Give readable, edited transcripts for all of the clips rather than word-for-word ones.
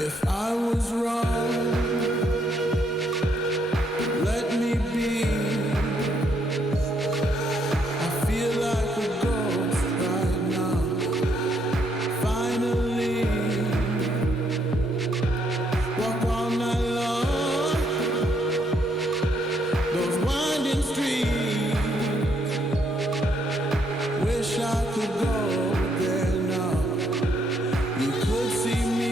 If I was wrong, let me be. I feel like a ghost right now. Finally, walk all night long. Those winding streets. Wish I could go there now. You could see me.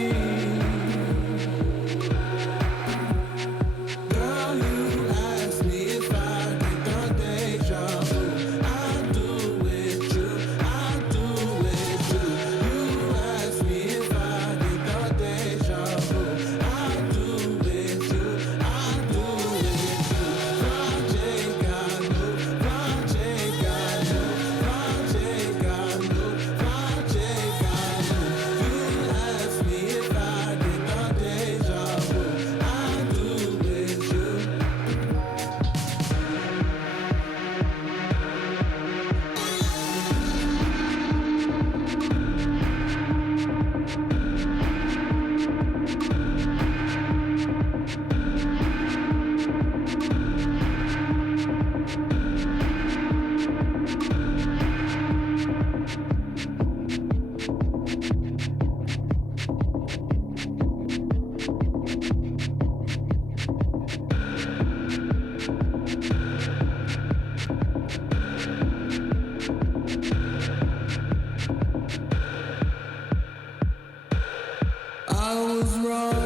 I was wrong,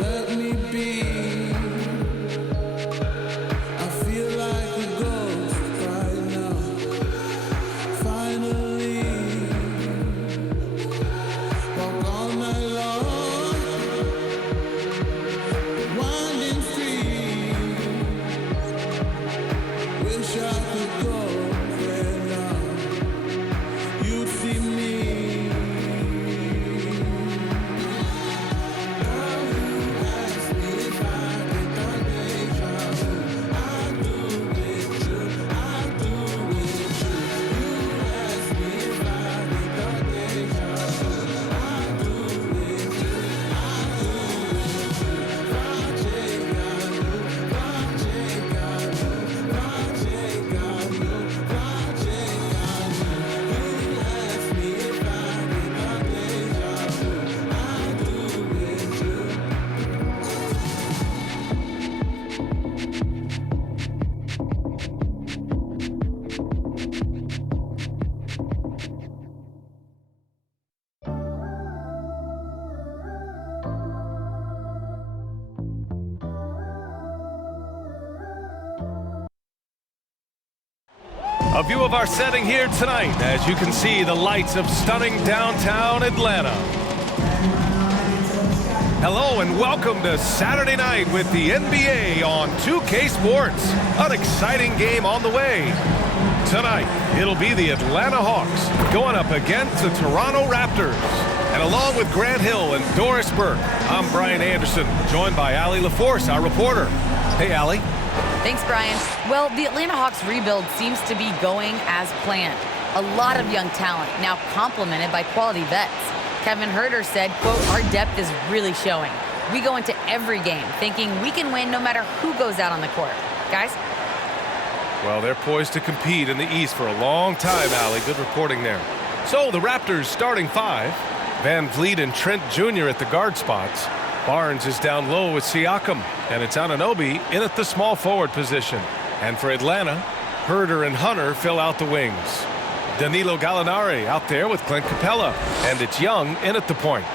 let me be. I feel like a ghost right now. Finally, walk all night long. Winding street. Wish I could go there now. You'd see me. A view of our setting here tonight. As you can see, the lights of stunning downtown Atlanta. Hello and welcome to Saturday night with the NBA on 2K Sports. An exciting game on the way. Tonight, it'll be the Atlanta Hawks going up against the Toronto Raptors. And along with Grant Hill and Doris Burke, I'm Brian Anderson, joined by Allie LaForce, our reporter. Hey, Allie. Thanks, Brian. Well, the Atlanta Hawks rebuild seems to be going as planned. A lot of young talent, now complemented by quality vets. Kevin Huerter said, quote, "Our depth is really showing. We go into every game thinking we can win no matter who goes out on the court." Guys? Well, they're poised to compete in the East for a long time, Allie. Good reporting there. So, the Raptors starting five. VanVleet and Trent Jr. at the guard spots. Barnes is down low with Siakam, and it's Anunoby in at the small forward position. And for Atlanta, Huerter and Hunter fill out the wings. Danilo Gallinari out there with Clint Capella, and it's Young in at the point.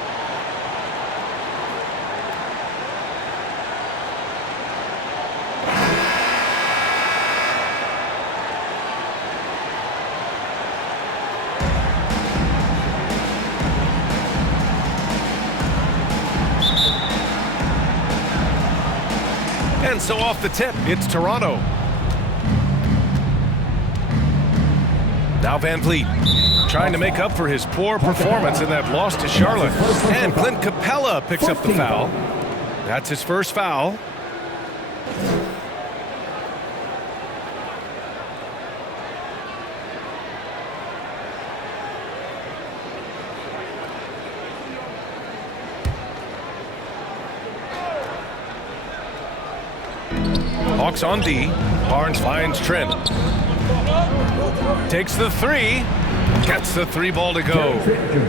And so off the tip, it's Toronto. Now VanVleet trying to make up for his poor performance in that loss to Charlotte. And Clint Capella picks up the foul. That's his first foul. Hawks on D. Barnes finds Trent. Takes the three. Gets the three ball to go.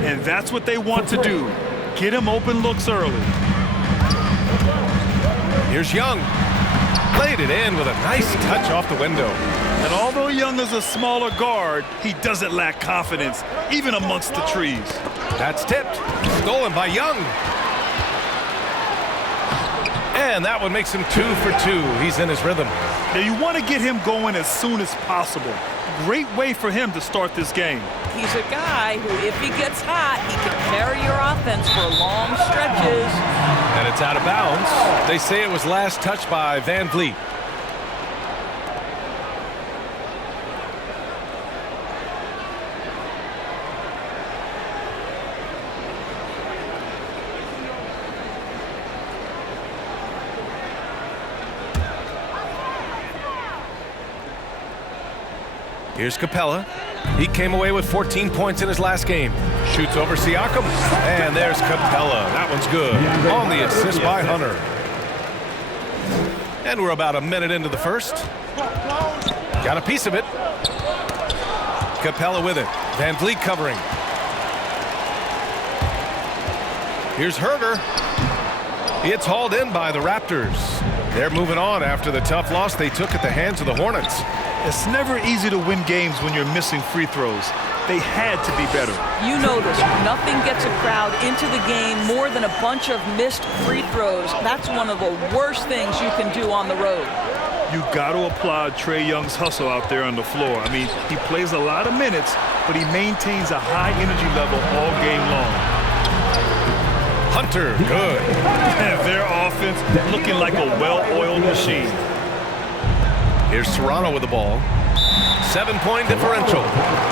And that's what they want to do. Get him open looks early. Here's Young. Played it in with a nice touch off the window. And although Young is a smaller guard, he doesn't lack confidence, even amongst the trees. That's tipped. Stolen by Young. And that one makes him 2 for 2. He's in his rhythm. Now you want to get him going as soon as possible. Great way for him to start this game. He's a guy who, if he gets hot, he can carry your offense for long stretches. And it's out of bounds. They say it was last touched by VanVleet. Here's Capella. He came away with 14 points in his last game. Shoots over Siakam. And there's Capella. That one's good. On the assist by Hunter. And we're about a minute into the first. Got a piece of it. Capella with it. VanVleet covering. Here's Herter. It's hauled in by the Raptors. They're moving on after the tough loss they took at the hands of the Hornets. It's never easy to win games when you're missing free throws. They had to be better. You know this. Nothing gets a crowd into the game more than a bunch of missed free throws. That's one of the worst things you can do on the road. You got to applaud Trae Young's hustle out there on the floor. I mean, he plays a lot of minutes, but he maintains a high energy level all game long. Hunter, good. And their offense looking like a well-oiled machine. Here's Toronto with the ball. 7-point differential.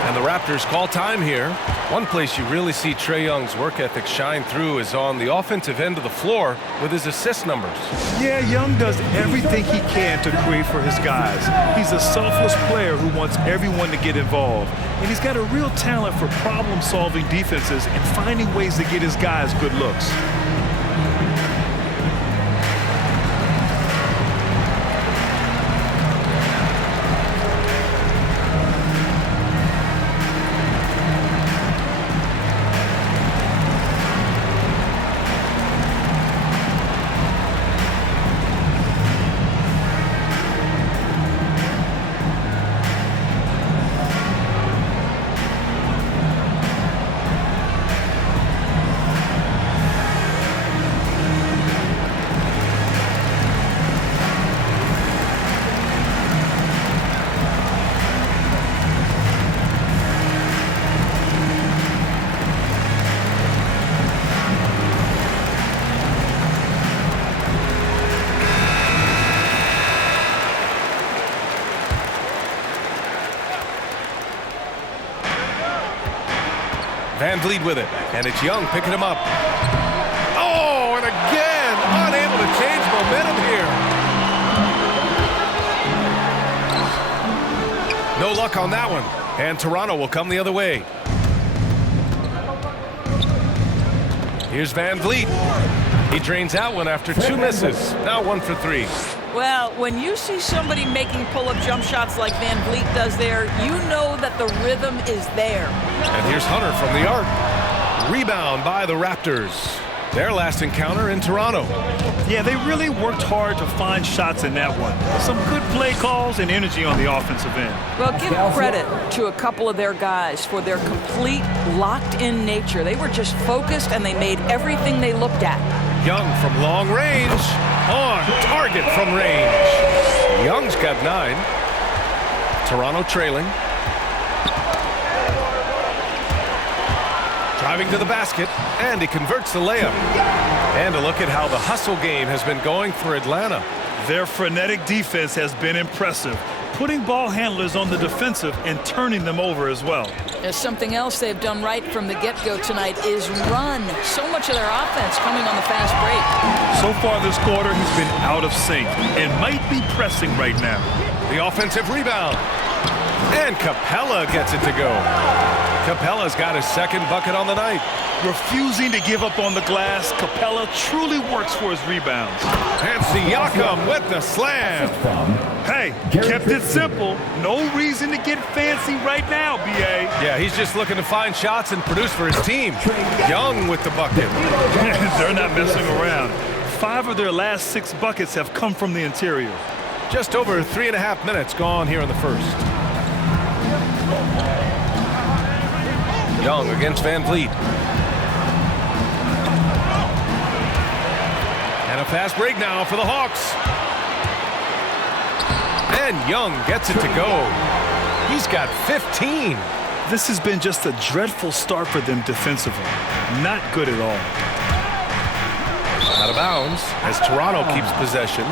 And the Raptors call time here. One place you really see Trae Young's work ethic shine through is on the offensive end of the floor with his assist numbers. Yeah, Young does everything he can to create for his guys. He's a selfless player who wants everyone to get involved. And he's got a real talent for problem-solving defenses and finding ways to get his guys good looks. VanVleet with it, and it's Young picking him up. Oh, and again, unable to change momentum here. No luck on that one, and Toronto will come the other way. Here's VanVleet. He drains out one after 2 misses. Now 1 for 3. Well, when you see somebody making pull-up jump shots like VanVleet does there, you know that the rhythm is there. And here's Hunter from the arc. Rebound by the Raptors. Their last encounter in Toronto. Yeah, they really worked hard to find shots in that one. Some good play calls and energy on the offensive end. Well, give credit to a couple of their guys for their complete locked-in nature. They were just focused and they made everything they looked at. Young from long range. On target from range. Young's got 9. Toronto trailing. Driving to the basket, and he converts the layup. And a look at how the hustle game has been going for Atlanta. Their frenetic defense has been impressive, putting ball handlers on the defensive and turning them over as well. There's something else they've done right from the get-go tonight is run. So much of their offense coming on the fast break. So far this quarter, he's been out of sync and might be pressing right now. The offensive rebound. And Capella gets it to go. Capella's got his second bucket on the night. Refusing to give up on the glass, Capella truly works for his rebounds. And Siakam with the slam. Hey, kept it simple. No reason to get fancy right now, B.A. Yeah, he's just looking to find shots and produce for his team. Young with the bucket. They're not messing around. 5 of their last 6 buckets have come from the interior. Just over 3.5 minutes gone here in the first. Young against VanVleet. And a fast break now for the Hawks. And Young gets it to go. He's got 15. This has been just a dreadful start for them defensively. Not good at all. Out of bounds as Toronto keeps possession.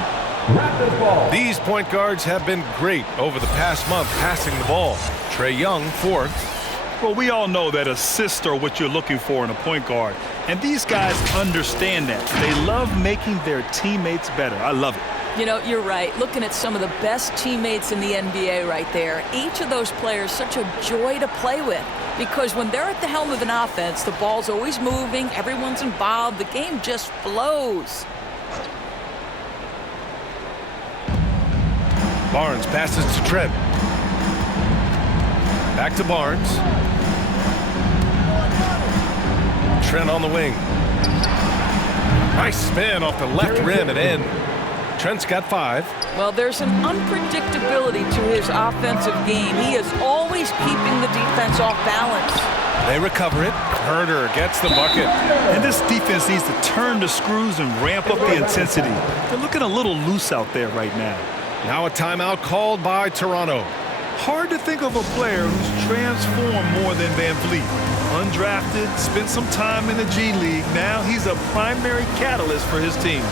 These point guards have been great over the past month passing the ball. Trae Young, 4th. Well, we all know that assists are what you're looking for in a point guard. And these guys understand that. They love making their teammates better. I love it. You know, you're right. Looking at some of the best teammates in the NBA right there, each of those players such a joy to play with. Because when they're at the helm of an offense, the ball's always moving, everyone's involved, the game just flows. Barnes passes to Trent. Back to Barnes. Trent on the wing. Nice spin off the left rim and in. Trent's got 5. Well, there's an unpredictability to his offensive game. He is always keeping the defense off balance. They recover it. Herder gets the bucket. And this defense needs to turn the screws and ramp up the intensity. They're looking a little loose out there right now. Now a timeout called by Toronto. Hard to think of a player who's transformed more than VanVleet. Undrafted, spent some time in the G League. Now he's a primary catalyst for his team.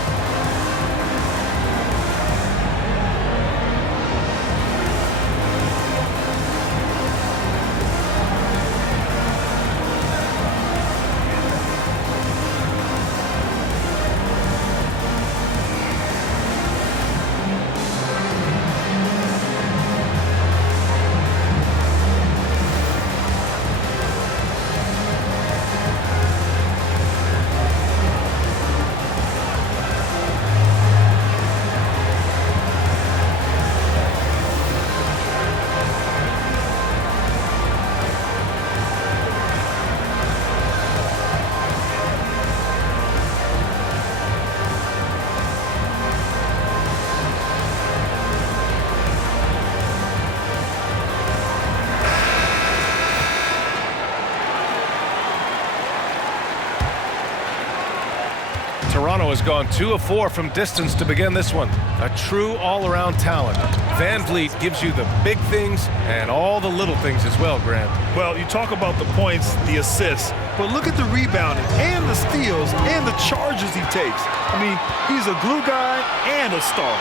Toronto has gone 2 of 4 from distance to begin this one. A true all-around talent. VanVleet gives you the big things and all the little things as well, Grant. Well, you talk about the points, the assists, but look at the rebounding and the steals and the charges he takes. I mean, he's a glue guy and a star.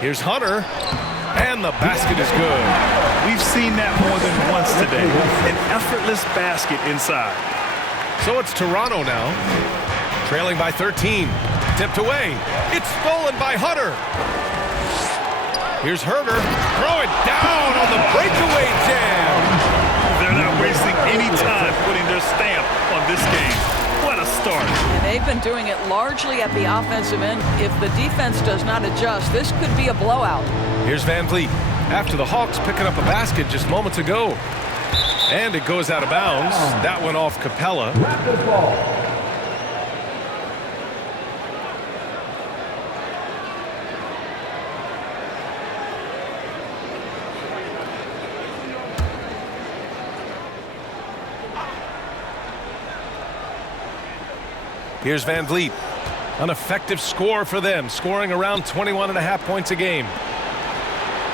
Here's Hunter, and the basket is good. We've seen that more than once today. An effortless basket inside. So it's Toronto now, trailing by 13. Tipped away. It's stolen by Hunter. Here's Herder. Throw it down on the breakaway jam. They're not wasting any time putting their stamp on this game. What a start. And they've been doing it largely at the offensive end. If the defense does not adjust, this could be a blowout. Here's VanVleet. After the Hawks picking up a basket just moments ago. And it goes out of bounds. That went off Capella. Here's VanVleet. An effective score for them, scoring around 21.5 points a game.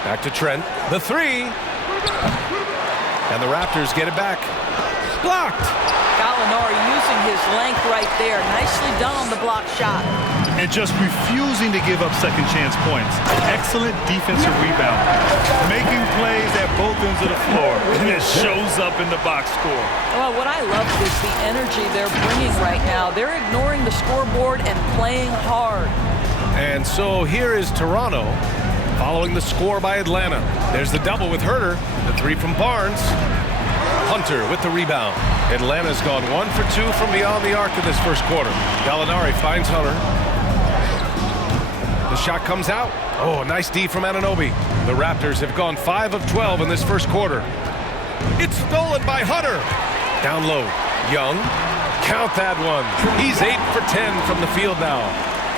Back to Trent. The 3. And the Raptors get it back. Blocked. Gallinari using his length right there. Nicely done on the block shot. And just refusing to give up second chance points. Excellent defensive rebound. Making plays at both ends of the floor. And it shows up in the box score. Well, what I love is the energy they're bringing right now. They're ignoring the scoreboard and playing hard. And so here is Toronto following the score by Atlanta. There's the double with Herter. The three from Barnes. Hunter with the rebound. Atlanta's gone 1 for 2 from beyond the arc in this first quarter. Gallinari finds Hunter. The shot comes out. Oh, nice D from Anunoby. The Raptors have gone 5 of 12 in this first quarter. It's stolen by Hunter. Down low. Young. Count that one. He's 8 for 10 from the field now.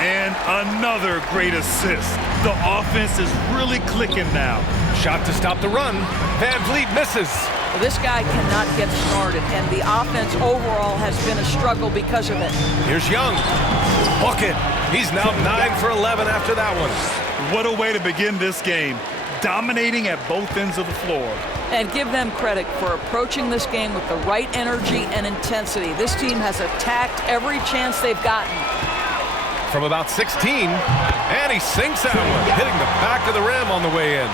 And another great assist. The offense is really clicking now. Shot to stop the run. VanVleet misses. Well, this guy cannot get started, and the offense overall has been a struggle because of it. Here's Young. Bucket. He's now 9 for 11 after that one. What a way to begin this game. Dominating at both ends of the floor. And give them credit for approaching this game with the right energy and intensity. This team has attacked every chance they've gotten. From about 16, and he sinks that one, hitting the back of the rim on the way in.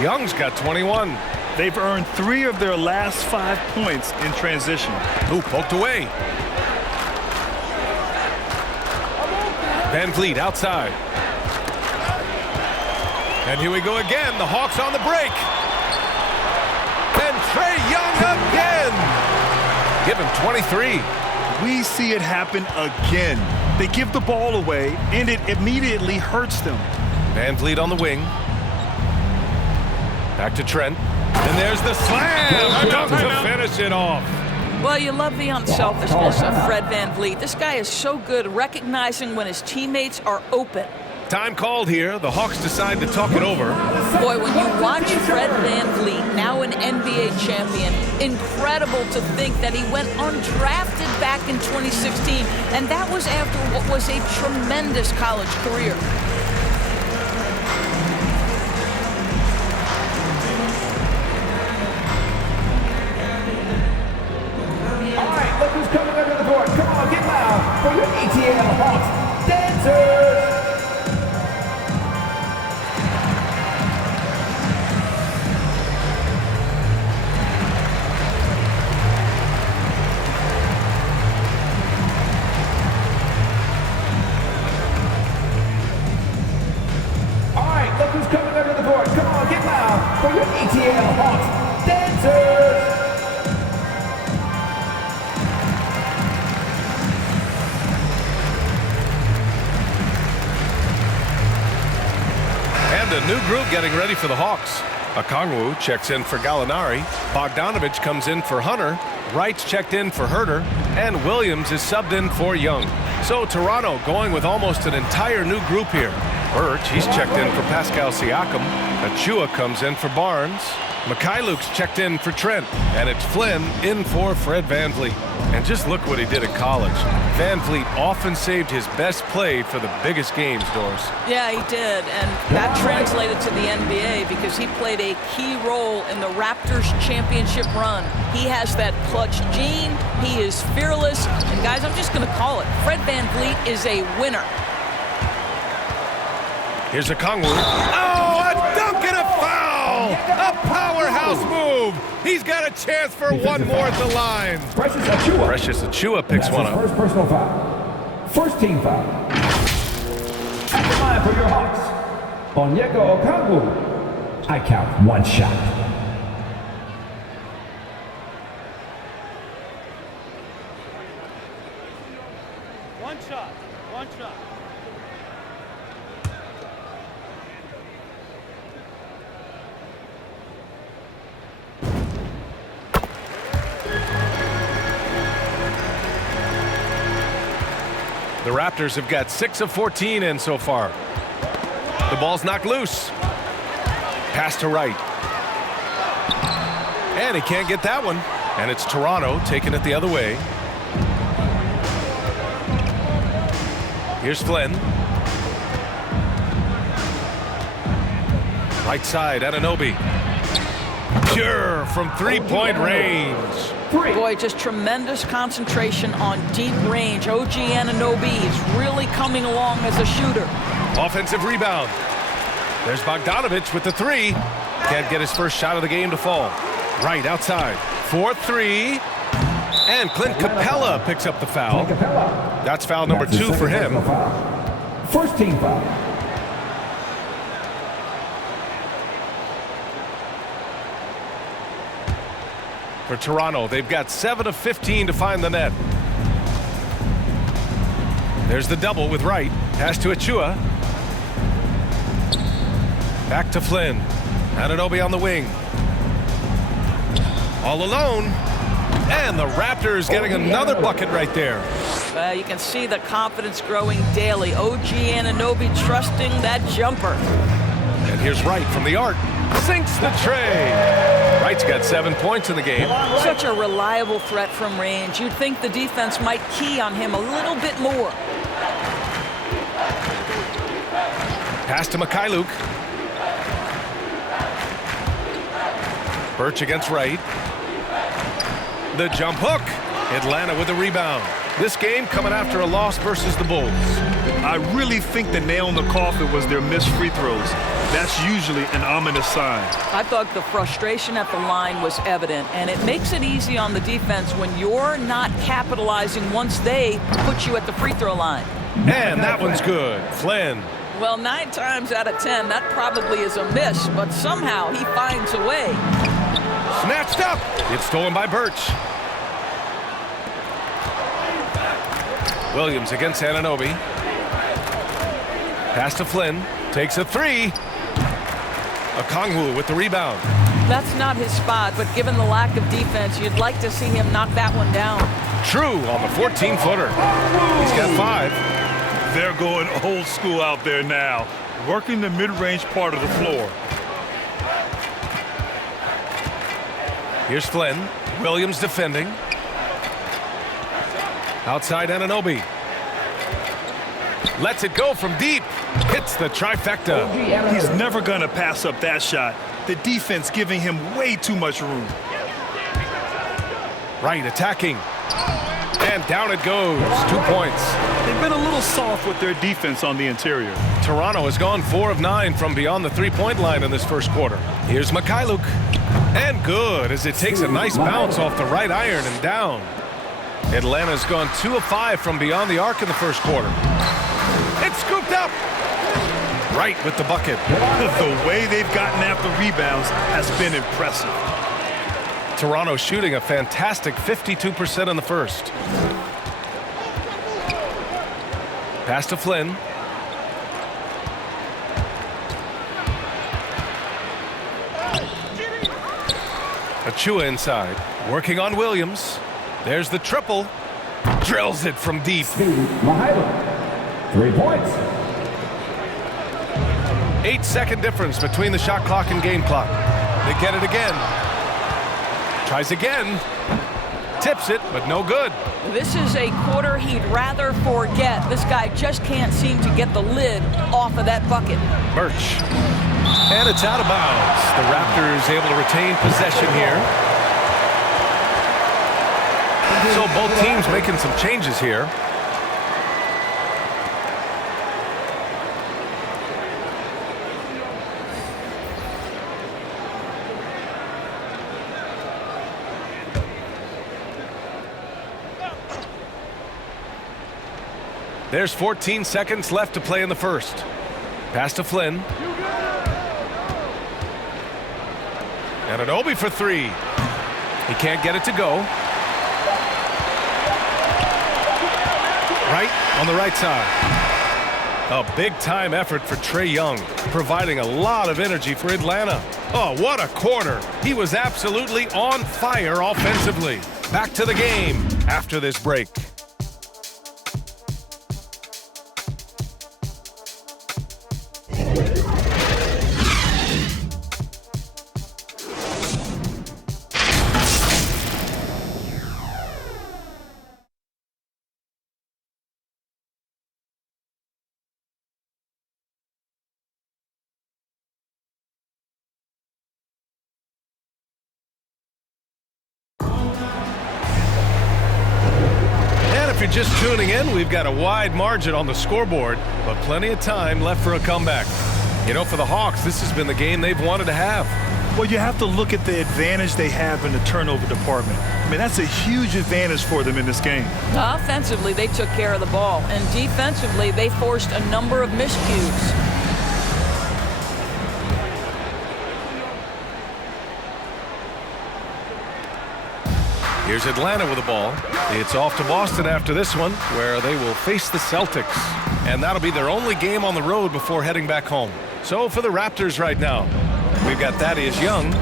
Young's got 21. They've earned 3 of their last 5 points in transition. Ooh, poked away. VanVleet outside. And here we go again. The Hawks on the break. And Trae Young again. Give him 23. We see it happen again. They give the ball away, and it immediately hurts them. VanVleet on the wing. Back to Trent. And there's the slam. Dunk to finish it off. Well, you love the unselfishness of Fred VanVleet. This guy is so good recognizing when his teammates are open. Time called here. The Hawks decide to talk it over. Boy, when you watch Fred VanVleet, now an NBA champion, incredible to think that he went undrafted back in 2016, and that was after what was a tremendous college career. All right, look who's coming under the board. Come on, get loud for your ATL Hawks dancers. Who's coming under the board? Come on, get loud for your ATL Hawks dancers! And a new group getting ready for the Hawks. Okongwu checks in for Gallinari. Bogdanovich comes in for Hunter. Wright's checked in for Herter. And Williams is subbed in for Young. So Toronto going with almost an entire new group here. Birch, he's checked in for Pascal Siakam. Achua comes in for Barnes. Mikhailuk's checked in for Trent. And it's Flynn in for Fred VanVleet. And just look what he did at college. VanVleet often saved his best play for the biggest games, Doris. Yeah, he did. And that translated to the NBA because he played a key role in the Raptors championship run. He has that clutch gene. He is fearless. And guys, I'm just going to call it. Fred VanVleet is a winner. Here's Okongwu. Oh, a dunk and a foul! A powerhouse move! He's got a chance for one more at the line. Precious Achua picks one up. First personal foul. First team foul. At the line for your Hawks. Onyeka Okongwu. I count one shot. One shot. One shot. The Raptors have got 6 of 14 in so far. The ball's knocked loose. Pass to Wright. And he can't get that one. And it's Toronto taking it the other way. Here's Flynn. Right side, Anunoby. Pure from three-point range. Boy, just tremendous concentration on deep range. OG Anunoby is really coming along as a shooter. Offensive rebound. There's Bogdanovich with the three. Can't get his first shot of the game to fall. Right outside. 4-3. And Clint Capella picks up the foul. That's foul number 2 for him. First team foul. For Toronto, they've got 7 of 15 to find the net. There's the double with Wright. Pass to Achua. Back to Flynn. Anunoby on the wing. All alone. And the Raptors getting another bucket right there. You can see the confidence growing daily. OG Anunoby trusting that jumper. And here's Wright from the arc. Sinks the Trae. Wright's got 7 points in the game. Such a reliable threat from range. You'd think the defense might key on him a little bit more. Pass to Mikhailuk. Birch against Wright. The jump hook. Atlanta with the rebound. This game coming after a loss versus the Bulls. I really think the nail in the coffin was their missed free throws. That's usually an ominous sign. I thought the frustration at the line was evident, and it makes it easy on the defense when you're not capitalizing once they put you at the free throw line. And that one's good. Flynn. Well, 9 times out of 10, that probably is a miss, but somehow he finds a way. Snatched up. It's stolen by Birch. Williams against Anunoby. Pass to Flynn. Takes a three. Okongwu with the rebound. That's not his spot, but given the lack of defense, you'd like to see him knock that one down. True on the 14-footer. He's got 5. They're going old school out there now, working the mid-range part of the floor. Here's Flynn. Williams defending. Outside Anunoby. Lets it go from deep. Hits the trifecta. He's never going to pass up that shot. The defense giving him way too much room. Right attacking. And down it goes. 2 points. They've been a little soft with their defense on the interior. Toronto has gone 4 of 9 from beyond the three-point line in this first quarter. Here's Mikhailuk. And good as it takes a nice bounce off the right iron and down. Atlanta's gone 2 of 5 from beyond the arc in the first quarter. It's scooped up. Right with the bucket. The way they've gotten after rebounds has been impressive. Toronto shooting a fantastic 52% in the first. Pass to Flynn. Achua inside. Working on Williams. There's the triple. Drills it from deep. 3 points. 8-second difference between the shot clock and game clock. They get it again. Tries again. Tips it, but no good. This is a quarter he'd rather forget. This guy just can't seem to get the lid off of that bucket. Birch. And it's out of bounds. The Raptors able to retain possession here. So both teams making some changes here. There's 14 seconds left to play in the first. Pass to Flynn. Anunoby for 3. He can't get it to go. Right on the right side. A big-time effort for Trae Young, providing a lot of energy for Atlanta. Oh, what a quarter. He was absolutely on fire offensively. Back to the game after this break. you're just tuning in, we've got a wide margin on the scoreboard, but plenty of time left for a comeback. You know, for the Hawks, this has been the game they've wanted to have. Well, you have to look at the advantage they have in the turnover department. I mean, that's a huge advantage for them in this game. Offensively, they took care of the ball, and defensively, they forced a number of miscues. Here's Atlanta with the ball. It's off to Boston after this one, where they will face the Celtics. And that'll be their only game on the road before heading back home. So for the Raptors right now, we've got Thaddeus Young.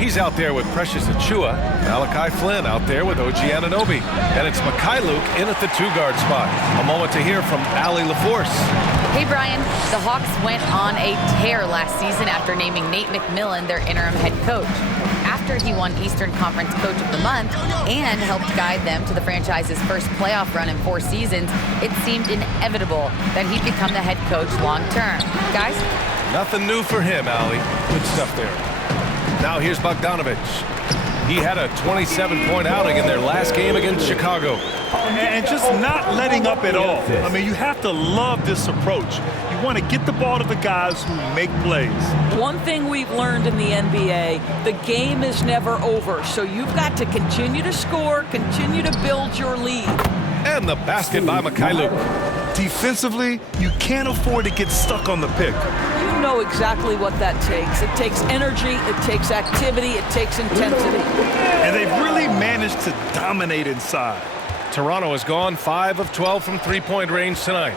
He's out there with Precious Achiuwa. Malachi Flynn out there with OG Anunoby. And it's Mikhailuk in at the 2-guard spot. A moment to hear from Allie LaForce. Hey, Brian. The Hawks went on a tear last season after naming Nate McMillan their interim head coach. After he won Eastern Conference Coach of the Month and helped guide them to the franchise's first playoff run in 4 seasons, it seemed inevitable that he'd become the head coach long term. Guys? Nothing new for him, Allie. Good stuff there. Now here's Bogdanovich. He had a 27-point outing in their last game against Chicago. And just not letting up at all. I mean, you have to love this approach. You want to get the ball to the guys who make plays. One thing we've learned in the NBA, the game is never over. So you've got to continue to score, continue to build your lead. And the basket by Mikhailuk. Defensively, you can't afford to get stuck on the pick. You know exactly what that takes. It takes energy, it takes activity, it takes intensity. And they've really managed to dominate inside. Toronto has gone 5 of 12 from three-point range tonight.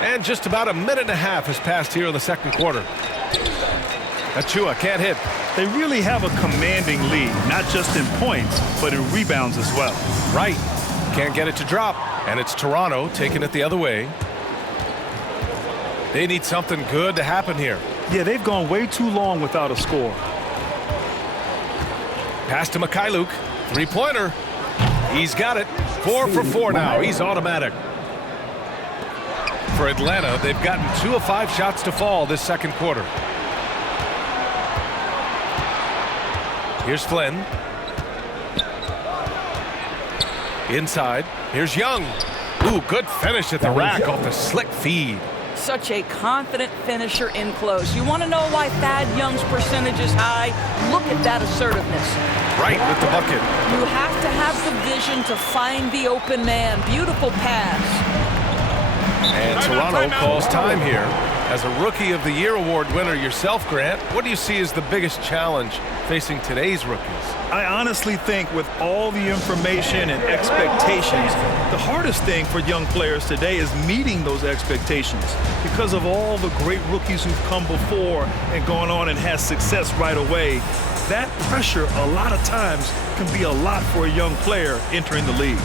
And just about a minute and a half has passed here in the second quarter. Achiuwa can't hit. They really have a commanding lead, not just in points, but in rebounds as well. Right. Can't get it to drop. And it's Toronto taking it the other way. They need something good to happen here. Yeah, they've gone way too long without a score. Pass to Mikhailuk. Three-pointer. He's got it. 4 for 4 now. He's automatic. For Atlanta, they've gotten 2 of 5 shots to fall this second quarter. Here's Flynn. Inside. Here's Young. Ooh, good finish at the rack off the slick feed. Such a confident finisher in close. You want to know why Thad Young's percentage is high? Look at that assertiveness. Right with the bucket. You have to have the vision to find the open man. Beautiful pass. And Toronto calls time here. As a Rookie of the Year award winner yourself, Grant, what do you see as the biggest challenge facing today's rookies? I honestly think with all the information and expectations, the hardest thing for young players today is meeting those expectations because of all the great rookies who've come before and gone on and had success right away. That pressure a lot of times can be a lot for a young player entering the league.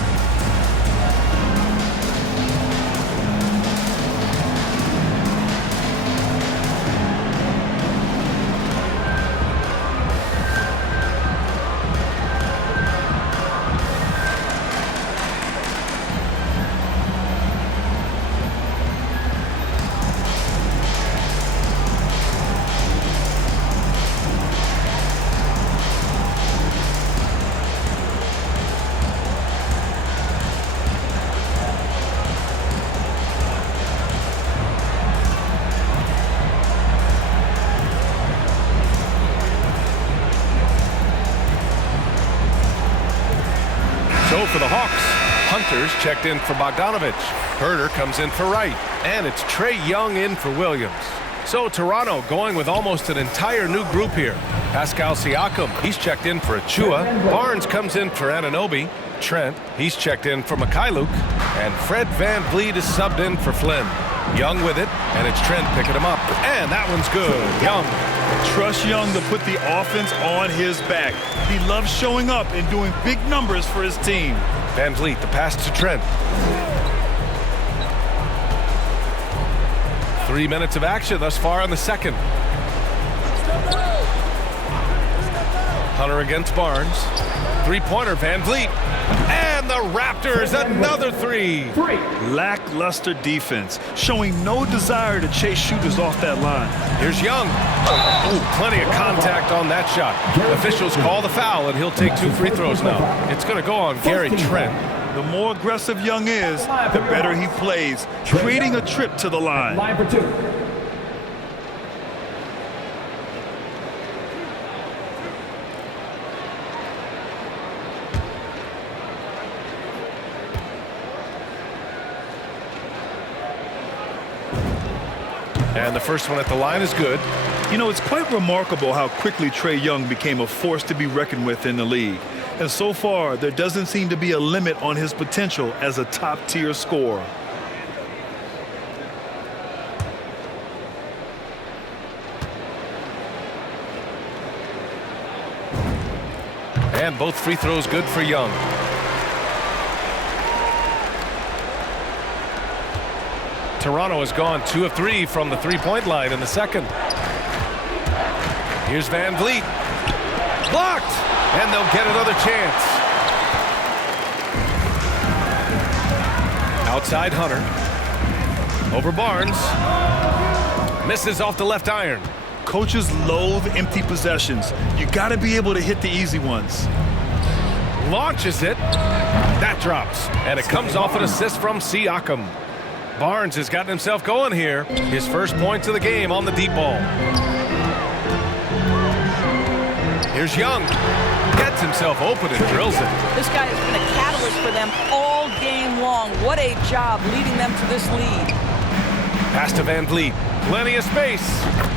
So for the Hawks, Hunter's checked in for Bogdanovich. Herter comes in for Wright. And it's Trae Young in for Williams. So Toronto going with almost an entire new group here. Pascal Siakam, he's checked in for Achiuwa. Barnes comes in for Anunoby. Trent, he's checked in for Mikhailuk. And Fred VanVleet is subbed in for Flynn. Young with it, and it's Trent picking him up. And that one's good. Young. Trust Young to put the offense on his back. He loves showing up and doing big numbers for his team. VanVleet, the pass to Trent. 3 minutes of action thus far in the second. Hunter against Barnes. Three-pointer, VanVleet. And the Raptors, another three. Lackluster defense, showing no desire to chase shooters off that line. Here's Young. Ooh, plenty of contact on that shot. Officials call the foul, and he'll take 2 free throws now. It's going to go on Gary Trent. The more aggressive Young is, the better he plays, creating a trip to the line. Line for 2. And the first one at the line is good. You know, it's quite remarkable how quickly Trae Young became a force to be reckoned with in the league. And so far, there doesn't seem to be a limit on his potential as a top-tier scorer. And both free throws good for Young. Toronto has gone 2 of 3 from the three-point line in the second. Here's VanVleet. Blocked! And they'll get another chance. Outside Hunter. Over Barnes. Misses off the left iron. Coaches loathe empty possessions. You got to be able to hit the easy ones. Launches it. That drops. And it comes off an assist from Siakam. Barnes has gotten himself going here. His first points of the game on the deep ball. Here's Young. Gets himself open and drills it. This guy has been a catalyst for them all game long. What a job leading them to this lead. Pass to VanVleet. Plenty of space.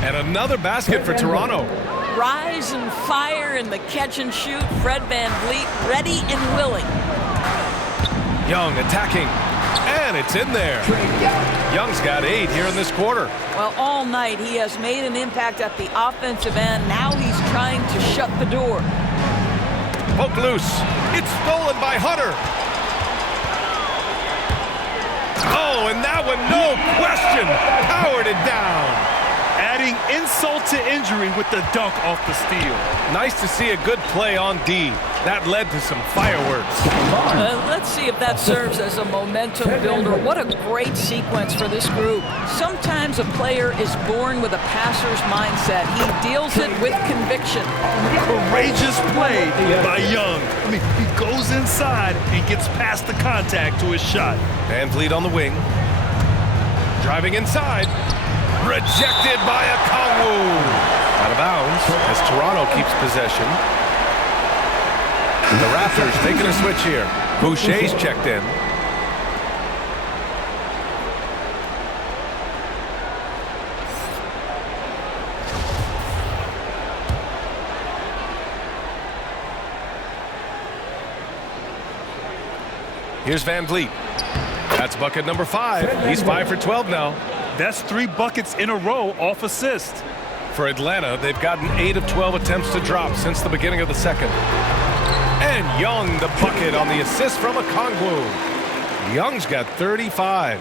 And another basket for Toronto. Rise and fire in the catch and shoot. Fred VanVleet ready and willing. Young attacking. And it's in there. Young's got 8 here in this quarter. Well, all night he has made an impact at the offensive end. Now he's trying to shut the door. Poke loose. It's stolen by Hunter. Oh, and that one, no question, powered it down. Adding insult to injury with the dunk off the steal. Nice to see a good play on D. That led to some fireworks. Let's see if that serves as a momentum builder. What a great sequence for this group. Sometimes a player is born with a passer's mindset. He deals it with conviction. Courageous play by Young. I mean, he goes inside and gets past the contact to his shot. VanVleet on the wing. Driving inside. Rejected by Okongwu. Out of bounds as Toronto keeps possession. The Raptors making a switch here. Boucher's checked in. Here's VanVleet. That's bucket number 5. He's 5 for 12 now. That's 3 buckets in a row off assist. For Atlanta, they've gotten 8 of 12 attempts to drop since the beginning of the second. And Young, the bucket on the assist from Okongwu. Young's got 35.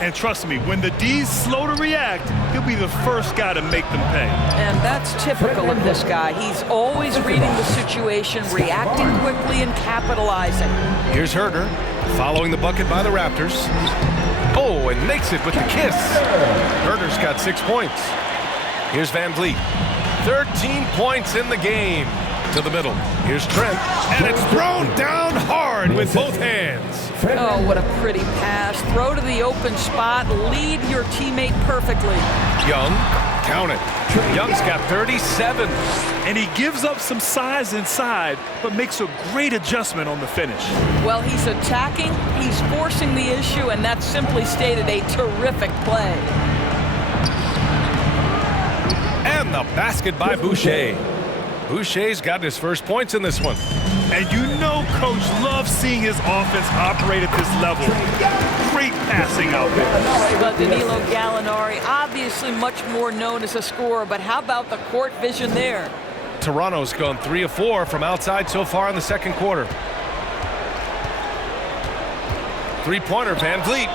And trust me, when the D's slow to react, he'll be the first guy to make them pay. And that's typical of this guy. He's always reading the situation, reacting quickly, and capitalizing. Here's Herter, following the bucket by the Raptors. Oh, and makes it with the kiss. Herter's got 6 points. Here's VanVleet. 13 points in the game. To the middle. Here's Trent. And it's thrown down hard with both hands. Oh, what a pretty pass. Throw to the open spot. Lead your teammate perfectly. Young, count it. Young's got 37. And he gives up some size inside, but makes a great adjustment on the finish. Well, he's attacking, he's forcing the issue, and that's simply stated a terrific play. And the basket by Boucher. Boucher's got his first points in this one. And you know Coach loves seeing his offense operate at this level. Great passing out there. But Danilo Gallinari, obviously much more known as a scorer, but how about the court vision there? Toronto's gone 3 of 4 from outside so far in the second quarter. Three-pointer, VanVleet.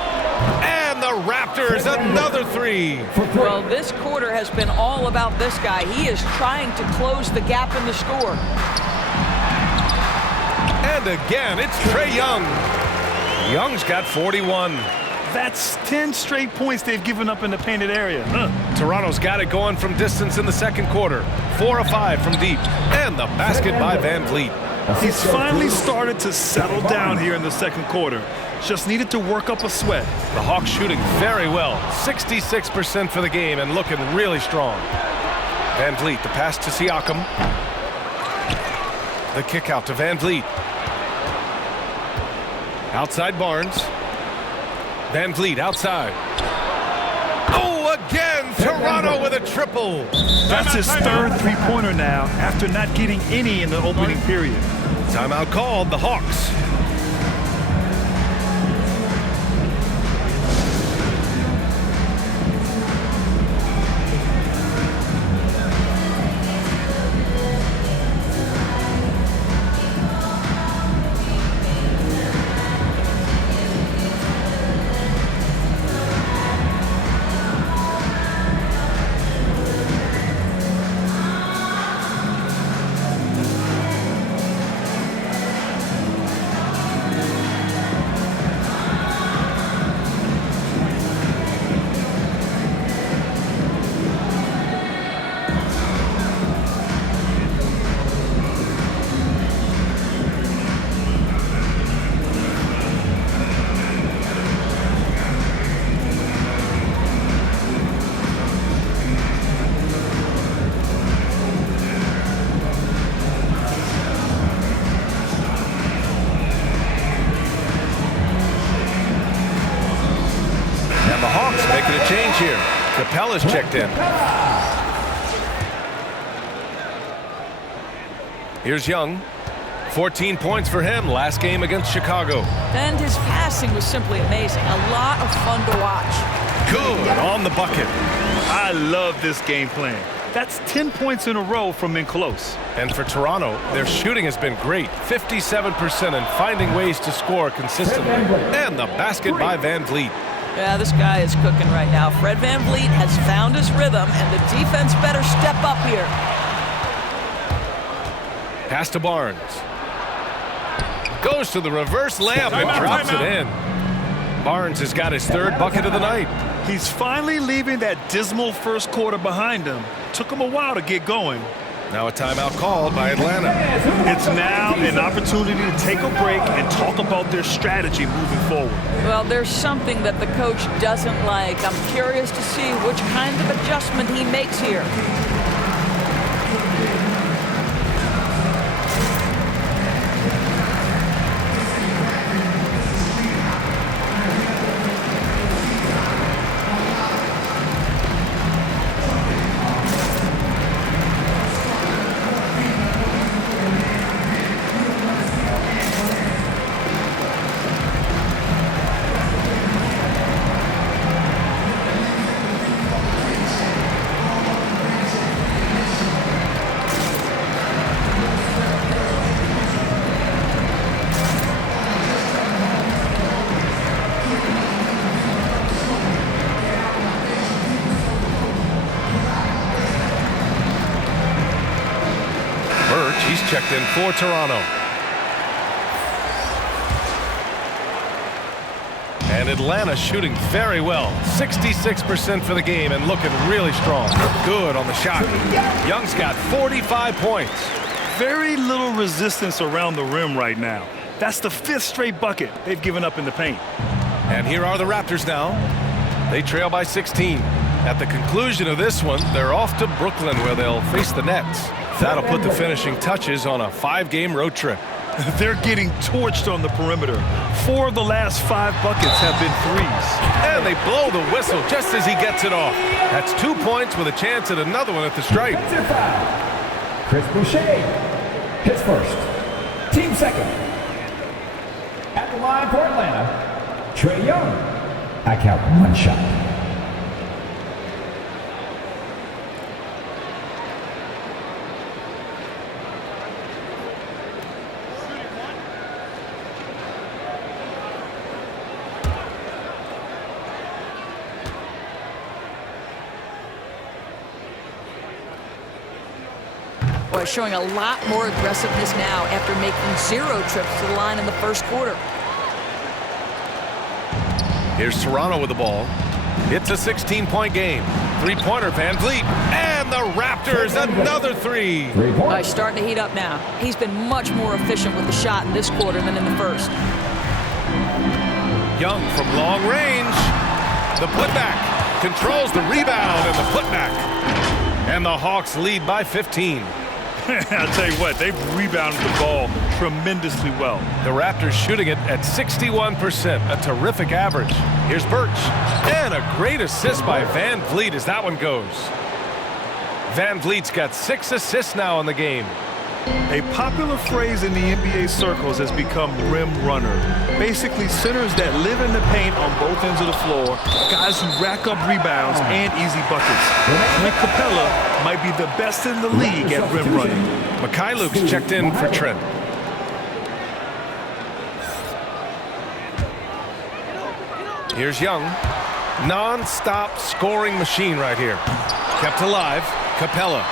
And the Raptors, another 3. Well, this quarter has been all about this guy. He is trying to close the gap in the score. And again, it's Trae Young. Young's got 41. That's 10 straight points they've given up in the painted area. Toronto's got it going from distance in the second quarter. 4 of 5 from deep. And the basket by VanVleet. He's finally started to settle down here in the second quarter. Just needed to work up a sweat. The Hawks shooting very well. 66% for the game and looking really strong. VanVleet, the pass to Siakam. The kick out to VanVleet. Outside Barnes. VanVleet outside. Oh, again, Toronto with a triple. That's his third three-pointer now after not getting any in the opening period. Timeout called, the Hawks. Making a change here. Capella's checked in. Here's Young. 14 points for him last game against Chicago. And his passing was simply amazing. A lot of fun to watch. Good on the bucket. I love this game plan. That's 10 points in a row from in close. And for Toronto, their shooting has been great. 57% and finding ways to score consistently. And the basket by VanVleet. Yeah, this guy is cooking right now. Fred VanVleet has found his rhythm, and the defense better step up here. Pass to Barnes. Goes to the reverse layup and drops it in. Barnes has got his third bucket of the night. He's finally leaving that dismal first quarter behind him. Took him a while to get going. Now a timeout called by Atlanta. It's now an opportunity to take a break and talk about their strategy moving forward. Well, there's something that the coach doesn't like. I'm curious to see which kind of adjustment he makes here. He's checked in for Toronto. And Atlanta shooting very well. 66% for the game and looking really strong. Good on the shot. Young's got 45 points. Very little resistance around the rim right now. That's the 5th straight bucket they've given up in the paint. And here are the Raptors now. They trail by 16. At the conclusion of this one, they're off to Brooklyn where they'll face the Nets. That'll put the finishing touches on a 5-game road trip. They're getting torched on the perimeter. 4 of the last 5 buckets have been threes. And they blow the whistle just as he gets it off. That's 2 points with a chance at another one at the stripe. That's your foul. Chris Boucher hits first. Team second. At the line for Atlanta, Trae Young. I count 1 shot. Boy, showing a lot more aggressiveness now after making 0 trips to the line in the first quarter. Here's Toronto with the ball. It's a 16-point game. Three-pointer, VanVleet. And the Raptors, another three. He's starting to heat up now. He's been much more efficient with the shot in this quarter than in the first. Young from long range. The putback. Controls the rebound and the putback. And the Hawks lead by 15. I'll tell you what, they've rebounded the ball tremendously well. The Raptors shooting it at 61%, a terrific average. Here's Birch, and a great assist by VanVleet as that one goes. VanVleet's got 6 assists now in the game. A popular phrase in the NBA circles has become rim runner. Basically, centers that live in the paint on both ends of the floor, guys who rack up rebounds and easy buckets. Clint Capella might be the best in the league at rim running. Mikhailuk's checked in for Trent. Here's Young. Non-stop scoring machine right here. Kept alive. Capella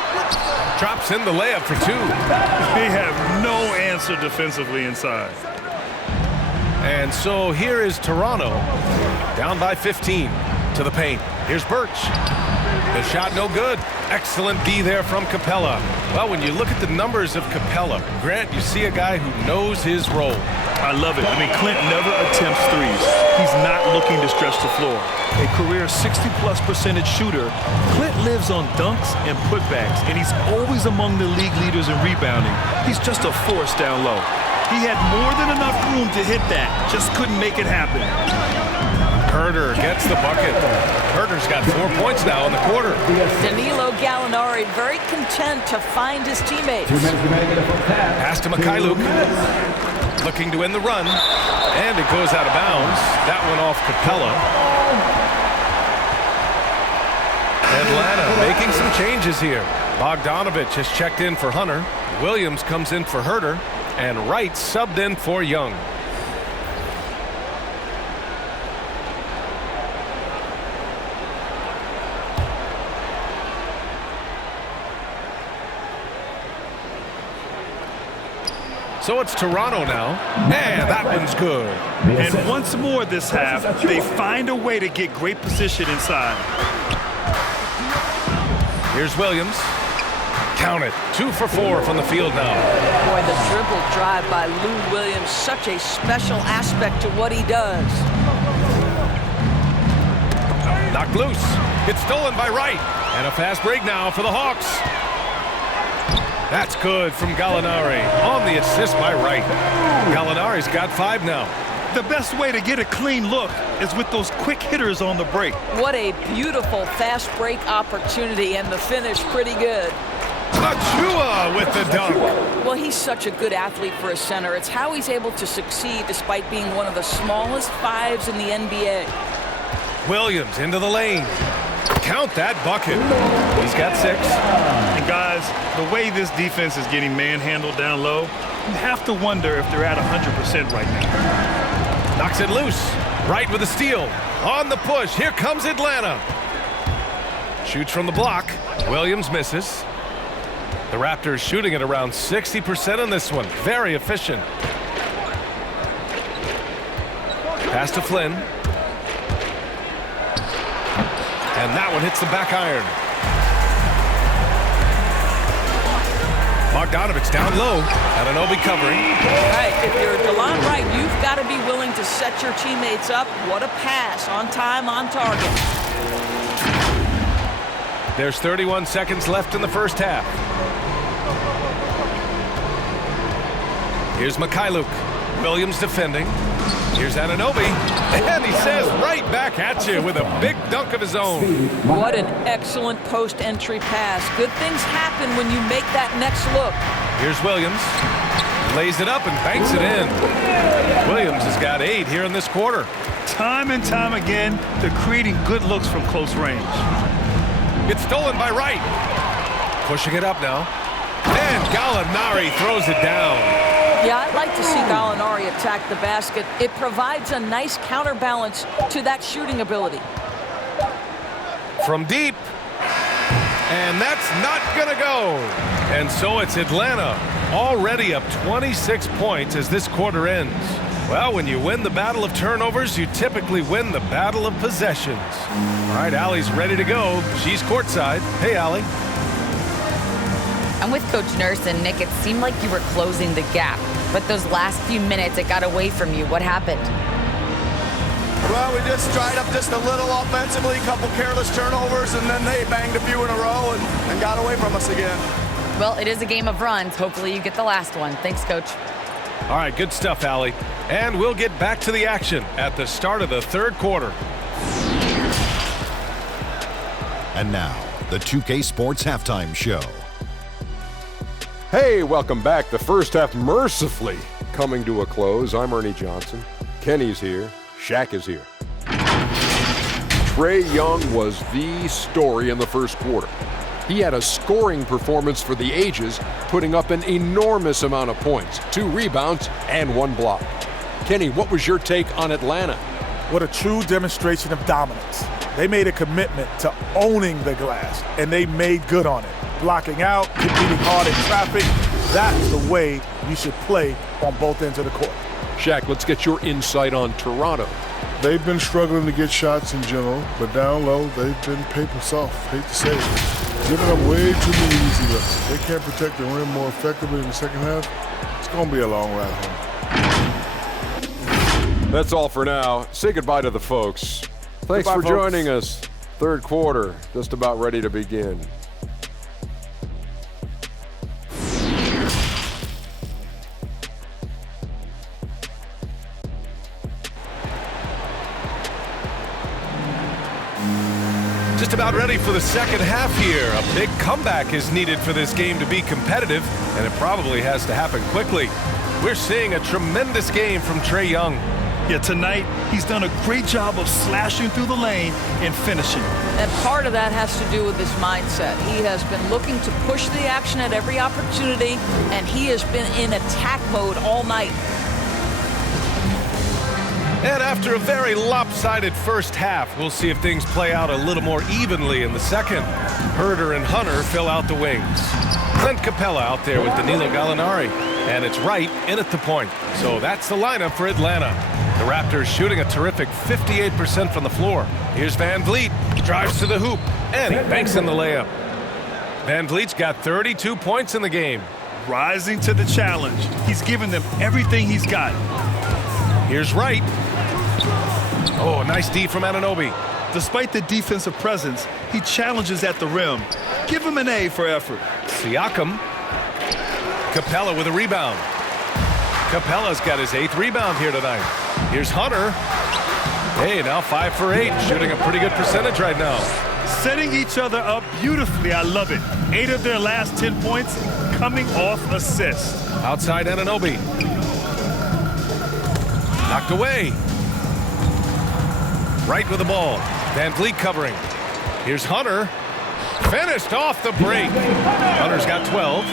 drops in the layup for 2. They have no answer defensively inside. And so here is Toronto down by 15 to the paint. Here's Birch. The shot no good. Excellent D there from Capella. Well, when you look at the numbers of Capella, Grant, you see a guy who knows his role. I love it. I mean, Clint never attempts threes. He's not looking to stretch the floor. A career 60+% shooter, Clint lives on dunks and putbacks, and he's always among the league leaders in rebounding. He's just a force down low. He had more than enough room to hit that, just couldn't make it happen. Herder gets the bucket. Herder's got 4 points now in the quarter. Danilo Gallinari very content to find his teammates. Pass to Mikhailuk. Looking to end the run. And it goes out of bounds. That one off Capella. Atlanta making some changes here. Bogdanovich has checked in for Hunter. Williams comes in for Herder. And Wright subbed in for Young. So it's Toronto now. And that one's good. And once more this half, they find a way to get great position inside. Here's Williams. Count it. 2 for 4 from the field now. Boy, the dribble drive by Lou Williams, such a special aspect to what he does. Knocked loose. It's stolen by Wright. And a fast break now for the Hawks. That's good from Gallinari on the assist by Wright. Gallinari's got 5 now. The best way to get a clean look is with those quick hitters on the break. What a beautiful fast break opportunity, and the finish pretty good. Achua with the dunk. Well, he's such a good athlete for a center. It's how he's able to succeed despite being one of the smallest 5s in the NBA. Williams into the lane. Count that bucket. He's got 6. And guys, the way this defense is getting manhandled down low, you have to wonder if they're at 100% right now. Knocks it loose. Wright with a steal. On the push. Here comes Atlanta. Shoots from the block. Williams misses. The Raptors shooting at around 60% on this one. Very efficient. Pass to Flynn. And that one hits the back iron. Bogdanovich down low. Anunoby covering. Right, if you're DeLon Wright, you've got to be willing to set your teammates up. What a pass. On time, on target. There's 31 seconds left in the first half. Here's Mikhailuk. Williams defending. Here's Anunoby. And he says right back at you with a big dunk of his own. What an excellent post-entry pass. Good things happen when you make that next look. Here's Williams. Lays it up and banks it in. Williams has got 8 here in this quarter. Time and time again, they're creating good looks from close range. It's stolen by Wright. Pushing it up now. And Gallinari throws it down. Yeah, I'd like to see Gallinari attack the basket. It provides a nice counterbalance to that shooting ability. From deep. And that's not going to go. And so it's Atlanta already up 26 points as this quarter ends. Well, when you win the battle of turnovers, you typically win the battle of possessions. All right, Allie's ready to go. She's courtside. Hey, Allie. I'm with Coach Nurse, and Nick, it seemed like you were closing the gap. But those last few minutes, it got away from you. What happened? Well, we just dried up just a little offensively, a couple careless turnovers, and then they banged a few in a row and got away from us again. Well, it is a game of runs. Hopefully you get the last one. Thanks, Coach. All right, good stuff, Allie. And we'll get back to the action at the start of the third quarter. And now, the 2K Sports Halftime Show. Hey, welcome back. The first half mercifully coming to a close. I'm Ernie Johnson. Kenny's here. Shaq is here. Trae Young was the story in the first quarter. He had a scoring performance for the ages, putting up an enormous amount of points, 2 rebounds and 1 block. Kenny, what was your take on Atlanta? What a true demonstration of dominance. They made a commitment to owning the glass, and they made good on it. Blocking out, competing hard in traffic, that's the way you should play on both ends of the court. Shaq, let's get your insight on Toronto. They've been struggling to get shots in general, but down low, they've been paper soft, hate to say it. Giving up way too many easy looks. They can't protect the rim more effectively in the second half. It's going to be a long ride home. That's all for now. Say goodbye to the folks. Thanks for joining us. Third quarter, just about ready to begin. Just about ready for the second half here. A big comeback is needed for this game to be competitive, and it probably has to happen quickly. We're seeing a tremendous game from Trae Young. Yeah, tonight he's done a great job of slashing through the lane and finishing. And part of that has to do with his mindset. He has been looking to push the action at every opportunity, and he has been in attack mode all night. And after a very lopsided first half, we'll see if things play out a little more evenly in the second. Herder and Hunter fill out the wings. Clint Capella out there with Danilo Gallinari. And it's Wright in at the point. So that's the lineup for Atlanta. The Raptors shooting a terrific 58% from the floor. Here's VanVleet. Drives to the hoop. And he banks in the layup. VanVleet's got 32 points in the game. Rising to the challenge. He's given them everything he's got. Here's Wright. Oh, nice D from Anunoby. Despite the defensive presence, he challenges at the rim. Give him an A for effort. Siakam. Capella with a rebound. Capella's got his 8th rebound here tonight. Here's Hunter. Hey, now 5 for 8, shooting a pretty good percentage right now. Setting each other up beautifully. I love it. 8 of their last 10 points coming off assists. Outside Anunoby. Knocked away. Right with the ball. VanVleet covering. Here's Hunter. Finished off the break. Hunter's got 12.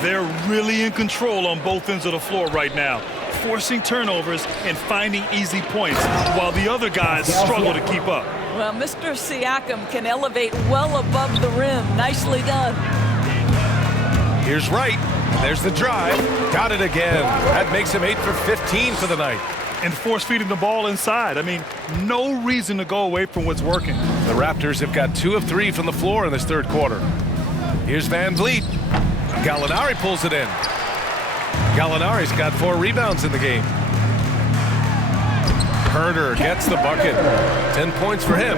They're really in control on both ends of the floor right now, forcing turnovers and finding easy points, while the other guys struggle to keep up. Well, Mr. Siakam can elevate well above the rim. Nicely done. Here's Wright. There's the drive. Got it again. That makes him 8 for 15 for the night. And force feeding the ball inside. I mean, no reason to go away from what's working. The Raptors have got 2 of 3 from the floor in this third quarter. Here's VanVleet. Gallinari pulls it in. Gallinari's got 4 rebounds in the game. Herder gets the bucket. 10 points for him.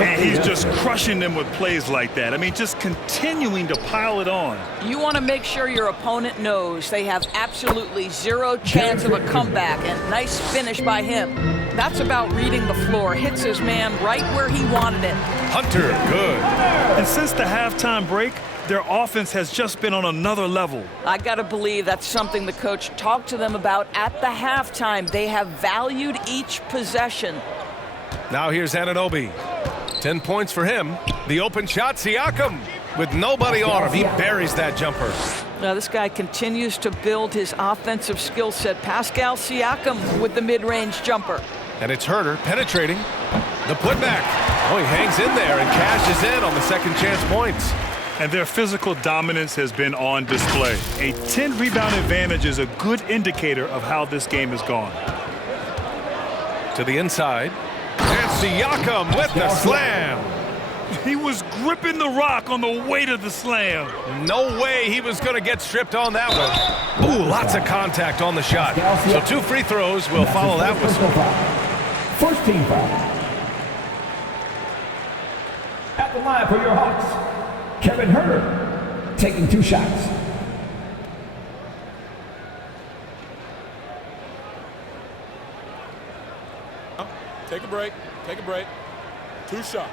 And he's just crushing them with plays like that. I mean, just continuing to pile it on. You want to make sure your opponent knows they have absolutely 0 chance of a comeback, and nice finish by him. That's about reading the floor. Hits his man right where he wanted it. Hunter, good. And since the halftime break, their offense has just been on another level. I got to believe that's something the coach talked to them about at the halftime. They have valued each possession. Now here's Anunoby. 10 points for him. The open shot, Siakam. With nobody on him, he buries that jumper. Now this guy continues to build his offensive skill set. Pascal Siakam with the mid-range jumper. And it's Herder penetrating. The putback. Oh, he hangs in there and cashes in on the second chance points. And their physical dominance has been on display. A 10-rebound advantage is a good indicator of how this game has gone. To the inside. And Siakam with the slam. He was gripping the rock on the weight of the slam. No way he was going to get stripped on that one. Ooh, lots of contact on the shot. So 2 free throws will follow that whistle. First team foul. At the line for your Hawks, Kevin Herter taking 2 shots. Take a break. Take a break. 2 shots.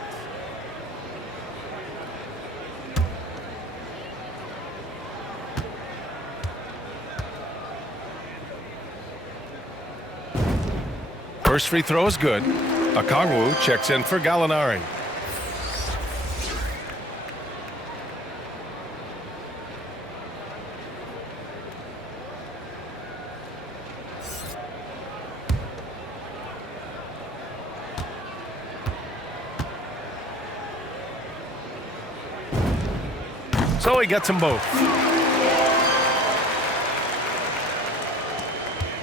First free throw is good. Okongwu checks in for Gallinari. So he gets them both.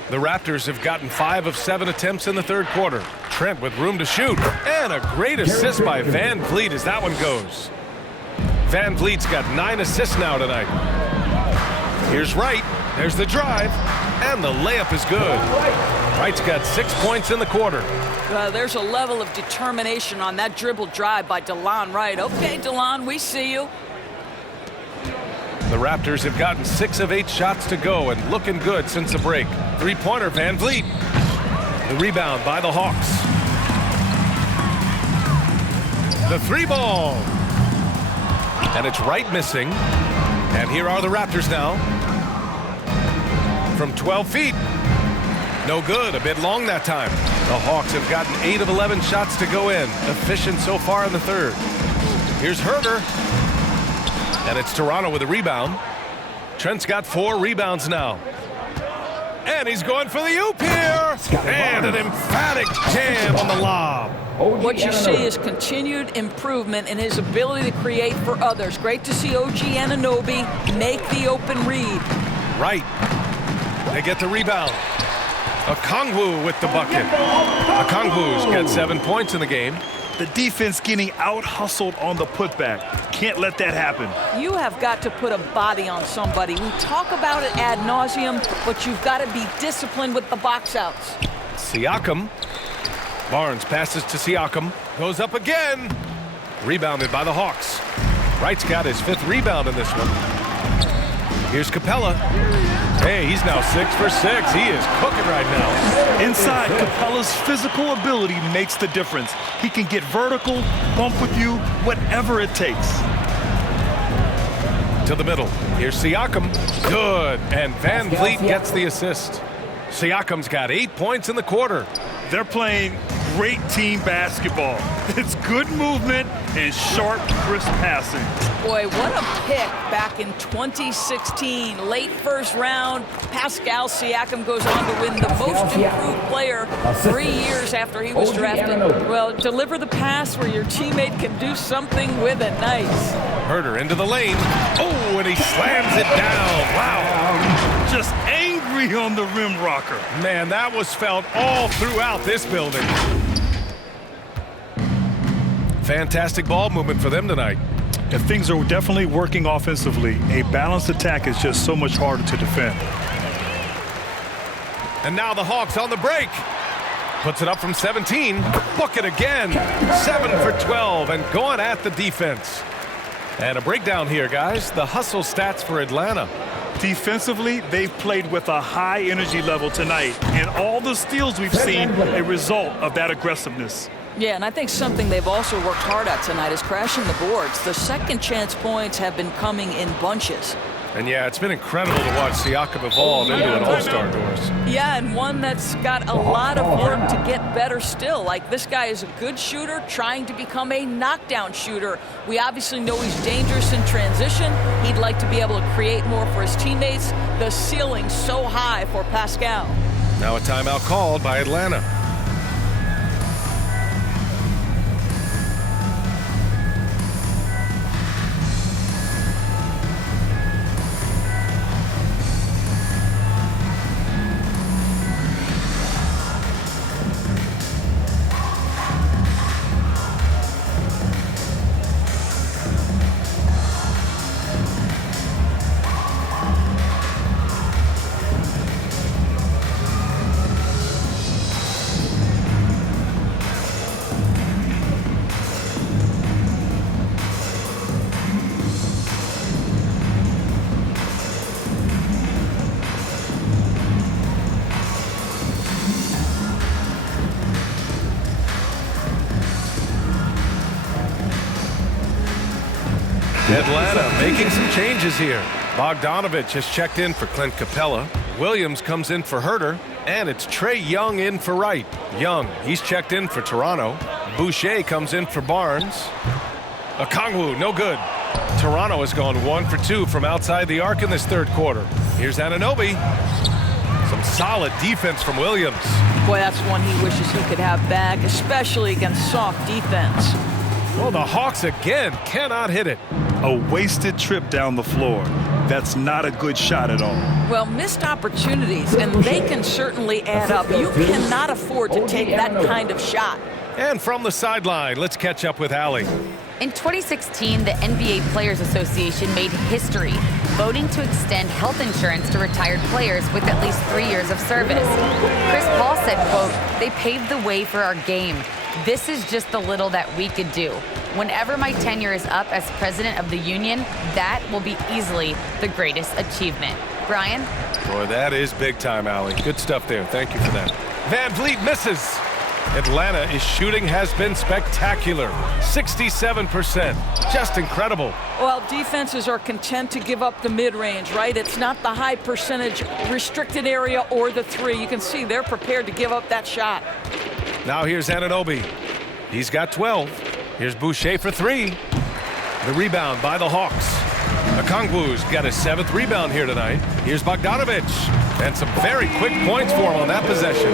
The Raptors have gotten 5 of 7 attempts in the third quarter. Trent with room to shoot. And a great assist by VanVleet as that one goes. VanVleet's got 9 assists now tonight. Here's Wright. There's the drive. And the layup is good. Wright's got 6 points in the quarter. There's a level of determination on that dribble drive by DeLon Wright. Okay, DeLon, we see you. The Raptors have gotten 6 of 8 shots to go and looking good since the break. Three-pointer, VanVleet. The rebound by the Hawks. The 3-ball. And it's Wright missing. And here are the Raptors now. From 12 feet. No good, a bit long that time. The Hawks have gotten 8 of 11 shots to go in. Efficient so far in the third. Here's Herter. And it's Toronto with a rebound. Trent's got 4 rebounds now. And he's going for the oop here. And an emphatic jam on the lob. What you see is continued improvement in his ability to create for others. Great to see OG Anunoby make the open read. Right. They get the rebound. Okongwu with the bucket. Okongwu's got 7 points in the game. The defense getting out-hustled on the putback. Can't let that happen. You have got to put a body on somebody. We talk about it ad nauseum, but you've got to be disciplined with the box outs. Siakam. Barnes passes to Siakam. Goes up again. Rebounded by the Hawks. Wright's got his 5th rebound in this one. Here's Capella. Hey, he's now 6 for 6. He is cooking right now. Inside, Capella's physical ability makes the difference. He can get vertical, bump with you, whatever it takes. To the middle. Here's Siakam. Good. And VanVleet gets the assist. Siakam's got 8 points in the quarter. They're playing great team basketball. It's good movement and sharp, crisp passing. Boy, what a pick back in 2016. Late first round, Pascal Siakam goes on to win the most improved player 3 years after he was drafted. Well, deliver the pass where your teammate can do something with it. Nice. Herter into the lane. Oh, and he slams it down. Wow. Just angry on the rim rocker. Man, that was felt all throughout this building. Fantastic ball movement for them tonight. And things are definitely working offensively. A balanced attack is just so much harder to defend. And now the Hawks on the break. Puts it up from 17. Bucket again. 7 for 12 and going at the defense. And a breakdown here, guys. The hustle stats for Atlanta. Defensively, they've played with a high energy level tonight. And all the steals we've seen, a result of that aggressiveness. Yeah, and I think something they've also worked hard at tonight is crashing the boards. The second chance points have been coming in bunches. And yeah, it's been incredible to watch Siakam evolve into an all-star, Doris. Yeah, and one that's got a lot of work to get better still. Like, this guy is a good shooter trying to become a knockdown shooter. We obviously know he's dangerous in transition. He'd like to be able to create more for his teammates. The ceiling's so high for Pascal. Now a timeout called by Atlanta. making some changes here. Bogdanovich has checked in for Clint Capella. Williams comes in for Herter. And it's Trae Young in for Wright. Young, he's checked in for Toronto. Boucher comes in for Barnes. Okongwu, no good. Toronto has gone 1 for 2 from outside the arc in this third quarter. Here's Anunoby. Some solid defense from Williams. Boy, that's one he wishes he could have back, especially against soft defense. Well, the Hawks again cannot hit it. A wasted trip down the floor. That's not a good shot at all. Well, missed opportunities, and they can certainly add up. You cannot afford to take that kind of shot. And from the sideline, let's catch up with Allie. In 2016, the NBA Players Association made history, voting to extend health insurance to retired players with at least 3 years of service. Chris Paul said, quote, "They paved the way for our game. This is just the little that we could do. Whenever my tenure is up as president of the union, that will be easily the greatest achievement." Brian? Boy, that is big time, Allie. Good stuff there. Thank you for that. VanVleet misses. Atlanta is shooting has been spectacular. 67%. Just incredible. Well, defenses are content to give up the mid-range, right? It's not the high percentage restricted area or the three. You can see they're prepared to give up that shot. Now here's Anunoby. He's got 12. Here's Boucher for 3. The rebound by the Hawks. Okongwu's got his 7th rebound here tonight. Here's Bogdanovich. And some very quick points for him on that possession.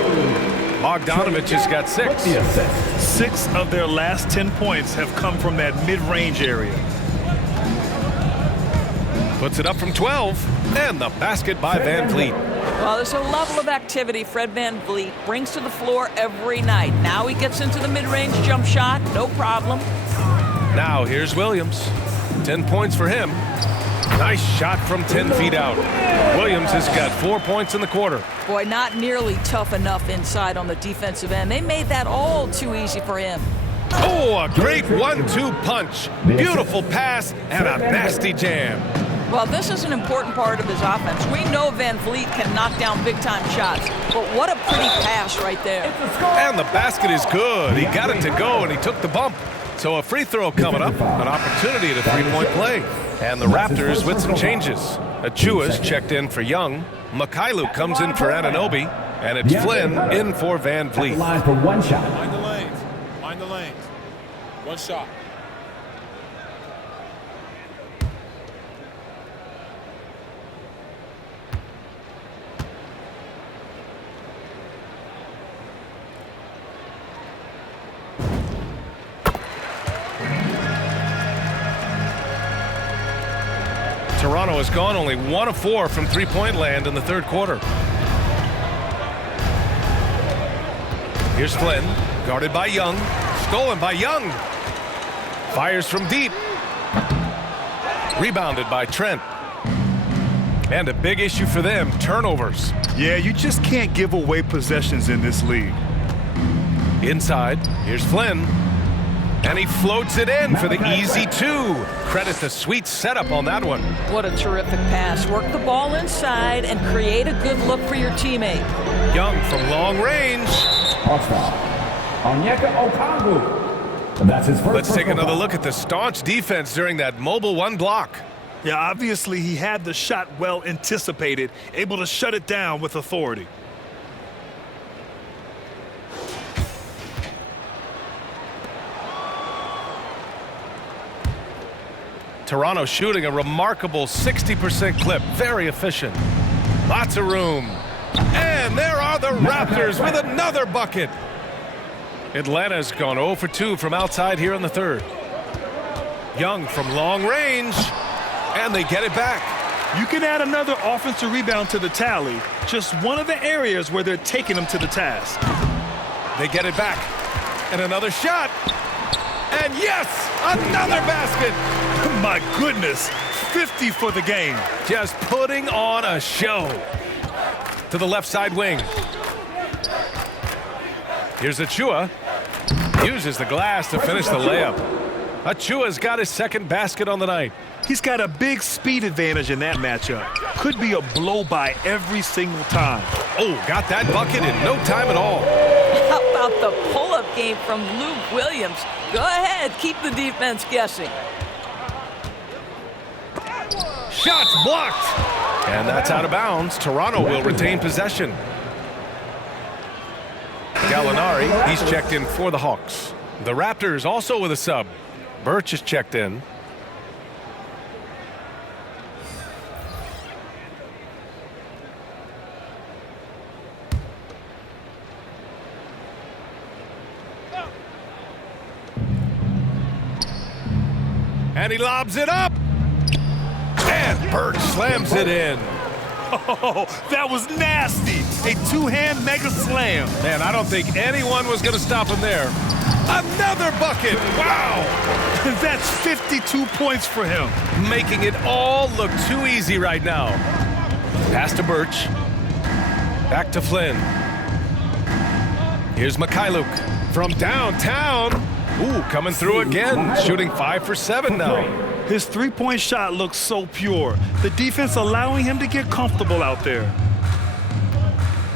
Bogdanovich has got 6. 6 of their last 10 points have come from that mid-range area. Puts it up from 12. And the basket by VanVleet. Well, there's a level of activity Fred VanVleet brings to the floor every night. Now he gets into the mid-range jump shot, no problem. Now here's Williams. 10 points for him. Nice shot from 10 feet out. Williams has got 4 points in the quarter. Boy, not nearly tough enough inside on the defensive end. They made that all too easy for him. Oh, a great 1-2 punch. Beautiful pass and a nasty jam. Well, this is an important part of his offense. We know VanVleet can knock down big-time shots, but what a pretty pass right there. And the basket is good. He got it to go, and he took the bump. So a free throw coming up, an opportunity at a three-point play. And the Raptors with some changes. Achua's checked in for Young. Mikhailuk comes in for Anunoby. And it's Flynn in for VanVleet. Line for one shot. Mind the lanes. Mind the lanes. One shot. Toronto has gone only 1 of 4 from three-point land in the third quarter. Here's Flynn, guarded by Young, stolen by Young. Fires from deep. Rebounded by Trent. And a big issue for them, turnovers. Yeah, you just can't give away possessions in this league. Inside, here's Flynn. And he floats it in for the easy 2. Credit the sweet setup on that one. What a terrific pass. Work the ball inside and create a good look for your teammate. Young from long range. Okongwu. That's his first. Let's take another look at the staunch defense during that mobile 1 block. Yeah, obviously he had the shot well anticipated, able to shut it down with authority. Toronto shooting a remarkable 60% clip. Very efficient. Lots of room. And there are the Raptors with another bucket. Atlanta's gone 0 for 2 from outside here in the third. Young from long range. And they get it back. You can add another offensive rebound to the tally. Just one of the areas where they're taking them to the task. They get it back. And another shot. And yes, another basket. My goodness, 50 for the game. Just putting on a show. To the left side wing. Here's Achua. Uses the glass to finish the layup. Achua's got his second basket on the night. He's got a big speed advantage in that matchup. Could be a blow-by every single time. Oh, got that bucket in no time at all. How about the pull-up game from Luke Williams? Go ahead, keep the defense guessing. Shots blocked. And that's out of bounds. Toronto will retain possession. Gallinari, he's checked in for the Hawks. The Raptors also with a sub. Birch is checked in. And he lobs it up. And Birch slams it in. Oh, that was nasty. A two-hand mega slam. Man, I don't think anyone was going to stop him there. Another bucket. Wow. That's 52 points for him. Making it all look too easy right now. Pass to Birch. Back to Flynn. Here's Mikhailuk from downtown. Ooh, coming through again. Shooting 5 for 7 now. His three-point shot looks so pure. The defense allowing him to get comfortable out there.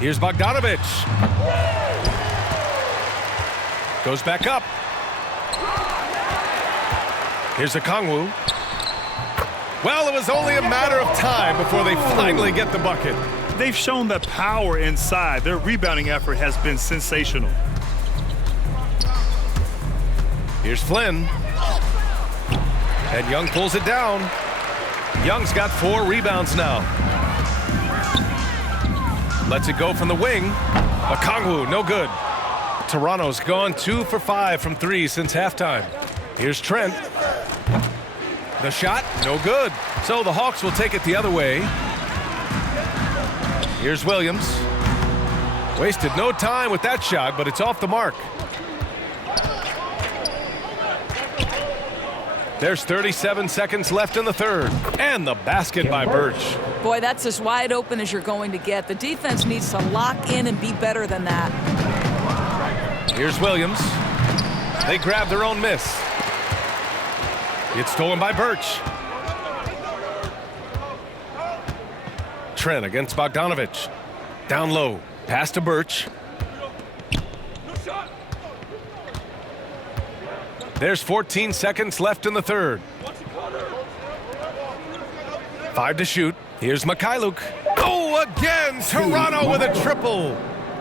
Here's Bogdanovic. Goes back up. Here's Okongwu. Well, it was only a matter of time before they finally get the bucket. They've shown the power inside. Their rebounding effort has been sensational. Here's Flynn. And Young pulls it down. Young's got 4 rebounds now. Lets it go from the wing. Okongwu, no good. Toronto's gone 2 for 5 from 3 since halftime. Here's Trent. The shot, no good. So the Hawks will take it the other way. Here's Williams. Wasted no time with that shot, but it's off the mark. There's 37 seconds left in the third. And the basket by Birch. Boy, that's as wide open as you're going to get. The defense needs to lock in and be better than that. Here's Williams. They grab their own miss. It's stolen by Birch. Trent against Bogdanovic. Down low. Pass to Birch. There's 14 seconds left in the third. 5 to shoot. Here's Mikhailuk. Oh, again, Toronto with a triple.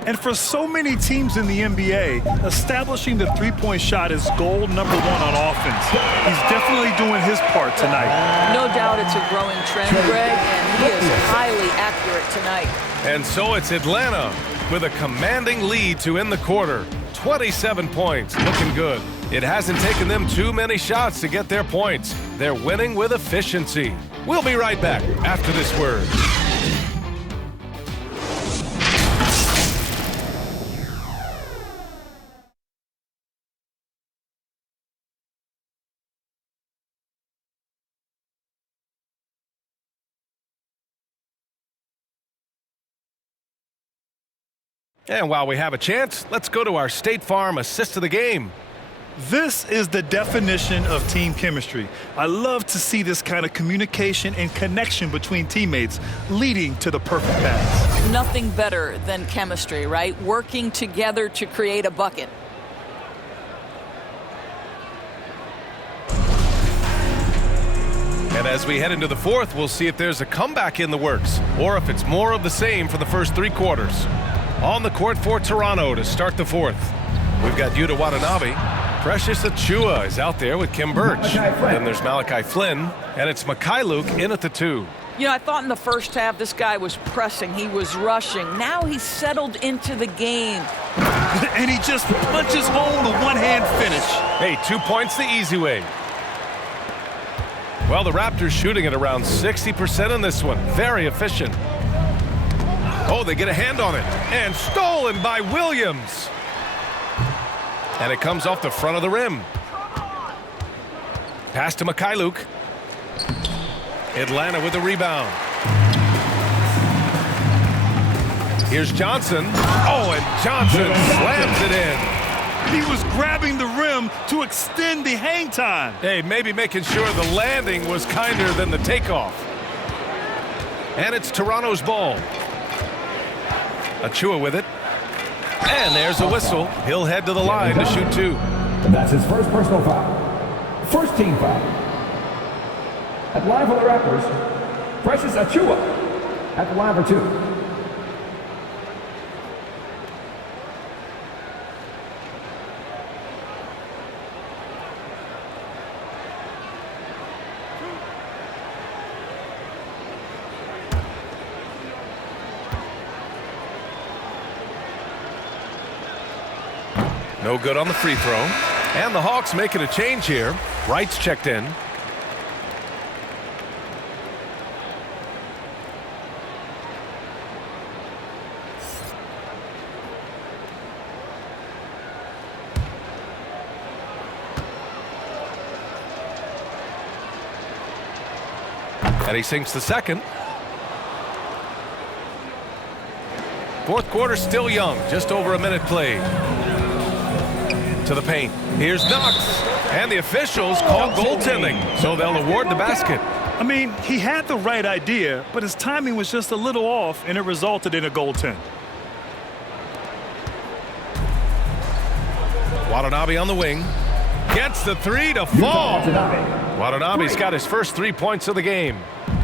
And for so many teams in the NBA, establishing the three-point shot is goal number 1 on offense. He's definitely doing his part tonight. No doubt it's a growing trend, Greg, and he is highly accurate tonight. And so it's Atlanta with a commanding lead to end the quarter. 27 points, looking good. It hasn't taken them too many shots to get their points. They're winning with efficiency. We'll be right back after this word. And while we have a chance, let's go to our State Farm assist of the game. This is the definition of team chemistry. I love to see this kind of communication and connection between teammates leading to the perfect pass. Nothing better than chemistry, right? Working together to create a bucket. And as we head into the fourth, we'll see if there's a comeback in the works or if it's more of the same for the first 3 quarters. On the court for Toronto to start the fourth. We've got Yuta Watanabe. Precious Achiuwa is out there with Kim Birch. Then there's Malachi Flynn. And it's Mikhailuk in at the 2. You know, I thought in the first half this guy was pressing. He was rushing. Now he's settled into the game. And he just punches home the one-hand finish. Hey, 2 points the easy way. Well, the Raptors shooting at around 60% in this one. Very efficient. Oh, they get a hand on it. And stolen by Williams. And it comes off the front of the rim. Pass to Mikhailuk. Atlanta with the rebound. Here's Johnson. Oh, and Johnson slams it in. He was grabbing the rim to extend the hang time. Hey, maybe making sure the landing was kinder than the takeoff. And it's Toronto's ball. Achiuwa with it. And there's a whistle. He'll head to the line to shoot 2. That's his first personal foul. First team foul. At the line for the Raptors, Precious Achiuwa. At the line for 2. No good on the free throw. And the Hawks making a change here. Wright's checked in. And he sinks the second. Fourth quarter still young. Just over a minute played. To the paint. Here's Knox. And the officials call goaltending, so they'll award the basket. I mean, he had the right idea, but his timing was just a little off, and it resulted in a goaltend. Watanabe on the wing. Gets the three to fall. Watanabe's got his first 3 points of the game.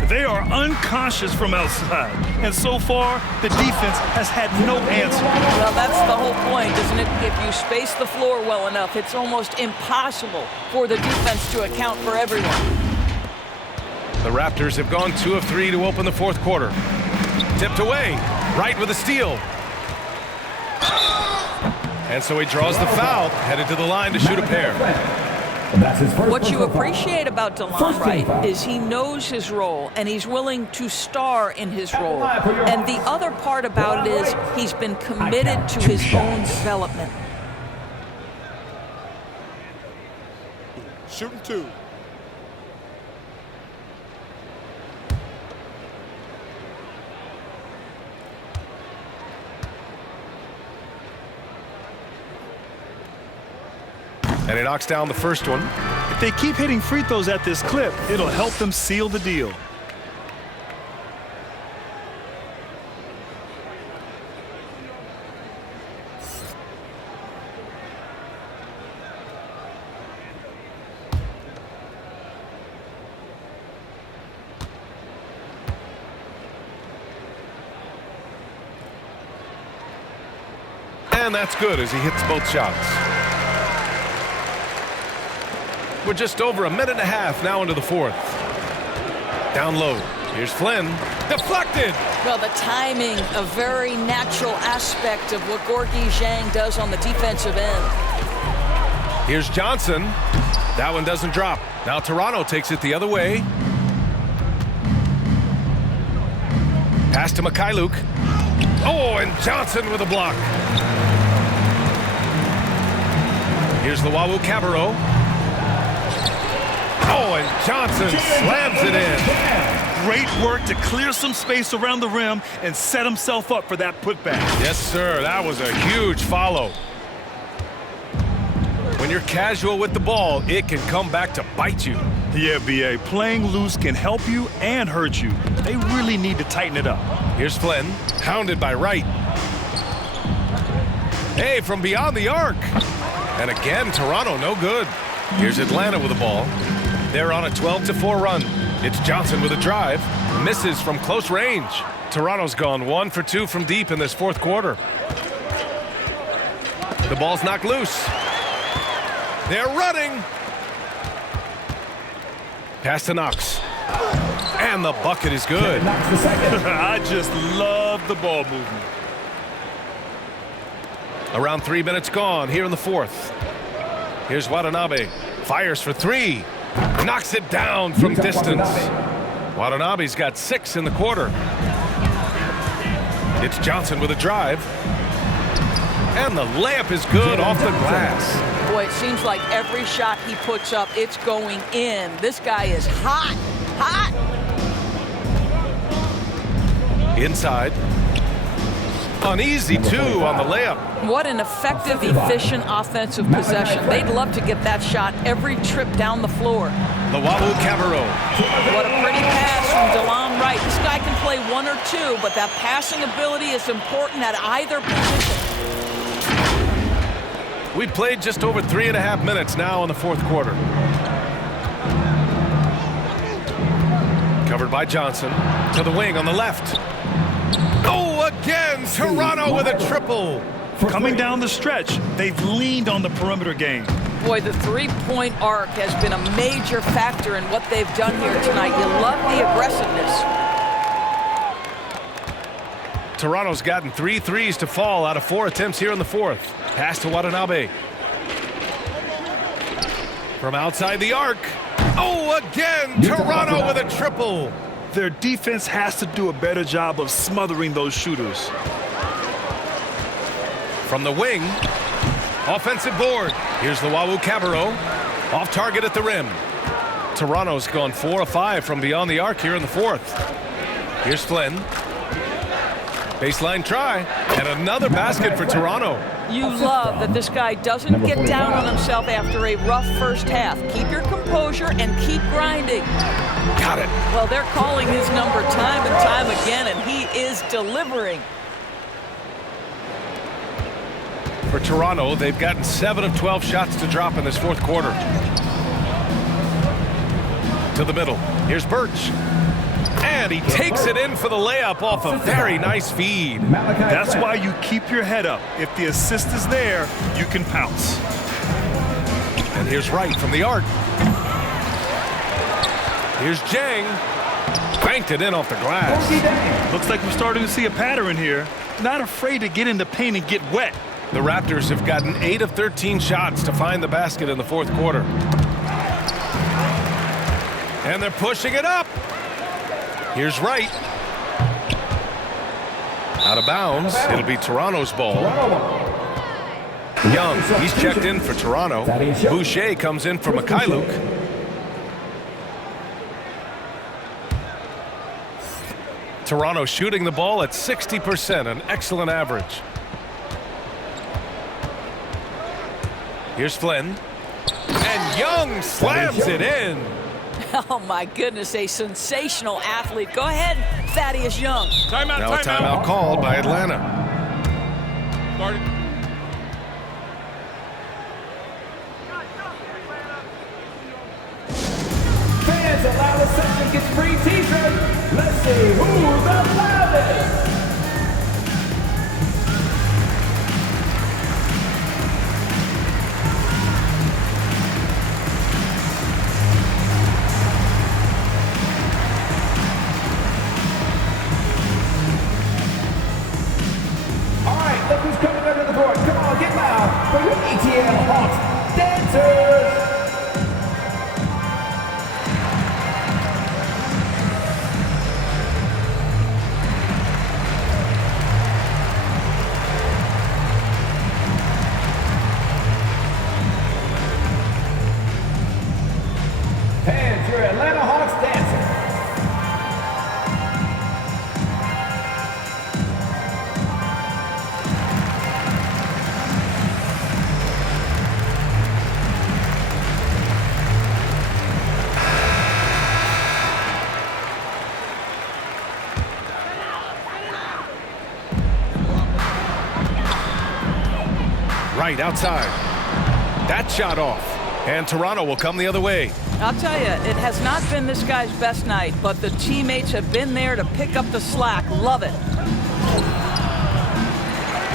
They are unconscious from outside, and so far, the defense has had no answer. Well, that's the whole point, isn't it? If you space the floor well enough, it's almost impossible for the defense to account for everyone. The Raptors have gone 2 of 3 to open the fourth quarter. Tipped away. Wright with a steal. And so he draws the foul, headed to the line to shoot a pair. What you appreciate about DeLon Wright is he knows his role, and he's willing to star in his role. And the other part about it is he's been committed to his own development. Shooting 2. And he knocks down the first one. If they keep hitting free throws at this clip, it'll help them seal the deal. And that's good as he hits both shots. We're just over a minute and a half now into the fourth. Down low. Here's Flynn. Deflected. Well, the timing, a very natural aspect of what Gorgui Dieng does on the defensive end. Here's Johnson. That one doesn't drop. Now Toronto takes it the other way. Pass to Mikhailuk. Oh, and Johnson with a block. Here's the Wawu Cabarro. Oh, and Johnson slams it in. Great work to clear some space around the rim and set himself up for that putback. Yes, sir. That was a huge follow. When you're casual with the ball, it can come back to bite you. Yeah, B.A. Playing loose can help you and hurt you. They really need to tighten it up. Here's Flynn, hounded by Wright. Hey, from beyond the arc. And again, Toronto no good. Here's Atlanta with the ball. They're on a 12-4 run. It's Johnson with a drive. Misses from close range. Toronto's gone 1 for 2 from deep in this fourth quarter. The ball's knocked loose. They're running. Pass to Knox. And the bucket is good. I just love the ball movement. Around 3 minutes gone here in the fourth. Here's Watanabe. Fires for 3. Knocks it down from distance. Watanabe's got 6 in the quarter. It's Johnson with a drive. And the layup is good off the glass. Boy, it seems like every shot he puts up, it's going in. This guy is hot, hot. Inside. Uneasy, too, on the layup. What an effective, efficient offensive possession. They'd love to get that shot every trip down the floor. The Wawu Cabarro. What a pretty pass from DeLon Wright. This guy can play 1 or 2, but that passing ability is important at either position. We played just over 3.5 minutes now in the fourth quarter. Covered by Johnson. To the wing on the left. Oh, again! Toronto with a triple. Coming down the stretch, they've leaned on the perimeter game. Boy, the three-point arc has been a major factor in what they've done here tonight. You love the aggressiveness. Toronto's gotten 3 threes to fall out of 4 attempts here in the fourth. Pass to Watanabe. From outside the arc. Oh, again! Toronto with a triple. Their defense has to do a better job of smothering those shooters. From the wing. Offensive board. Here's the Cabarro. Off target at the rim. Toronto's gone 4 of 5 from beyond the arc here in the fourth. Here's Flynn. Baseline try. And another basket for Toronto. You love that this guy doesn't get down on himself after a rough first half. Keep your composure and keep grinding. Got it. Well, they're calling his number time and time again, and he is delivering. For Toronto, they've gotten 7 of 12 shots to drop in this fourth quarter. To the middle. Here's Birch. And he takes it in for the layup off a very nice feed. That's why you keep your head up. If the assist is there, you can pounce. And here's Wright from the arc. Here's Jang. Banked it in off the glass. Looks like we're starting to see a pattern here. Not afraid to get in the paint and get wet. The Raptors have gotten 8 of 13 shots to find the basket in the fourth quarter. And they're pushing it up. Here's Wright. Out of bounds. It'll be Toronto's ball. Young, he's checked in for Toronto. Boucher comes in for Mikhailuk. Toronto shooting the ball at 60%, an excellent average. Here's Flynn. And Young slams it in. Oh, my goodness, a sensational athlete. Go ahead, Thaddeus Young. Timeout, Now a timeout called by Atlanta. Started. Fans, allow the section gets free t-shirt. Let's see who's the loudest. Look who's coming under the board. Come on, get loud for your ATL Hawks dancers. And your Atlanta Hawks dancers. Right outside. That shot off. And Toronto will come the other way. I'll tell you, it has not been this guy's best night, but the teammates have been there to pick up the slack. Love it.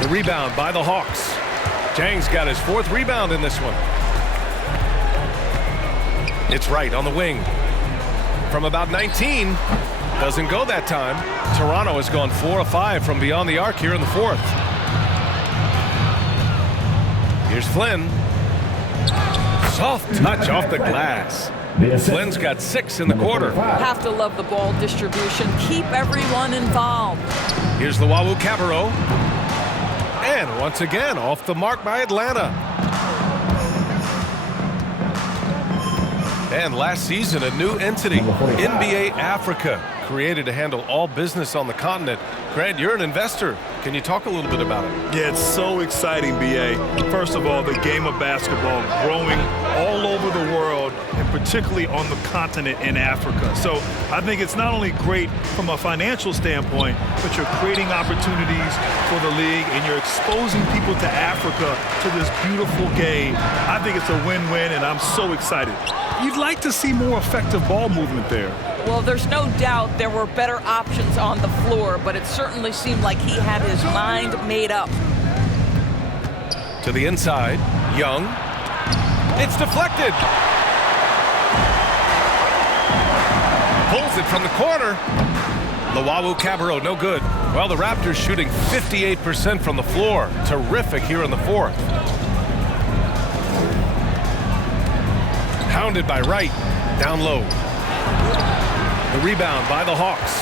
The rebound by the Hawks. Jang's got his 4th rebound in this one. It's Wright on the wing. From about 19. Doesn't go that time. Toronto has gone 4 of 5 from beyond the arc here in the fourth. Here's Flynn. Soft touch off the glass. Flynn's got 6 in the quarter. Have to love the ball distribution. Keep everyone involved. Here's the Cabarro. And once again, off the mark by Atlanta. And last season, a new entity, NBA Africa, created to handle all business on the continent. Grant, you're an investor. Can you talk a little bit about it? Yeah, it's so exciting, B.A. First of all, the game of basketball growing all over the world, and particularly on the continent in Africa. So I think it's not only great from a financial standpoint, but you're creating opportunities for the league, and you're exposing people to Africa, to this beautiful game. I think it's a win-win, and I'm so excited. You'd like to see more effective ball movement there. Well, there's no doubt there were better options on the floor, but it certainly seemed like he had his mind made up. To the inside, Young. It's deflected. Pulls it from the corner. Luwawu-Cabarrot, no good. Well, the Raptors shooting 58% from the floor. Terrific here in the fourth. Hounded by Wright, down low. The rebound by the Hawks.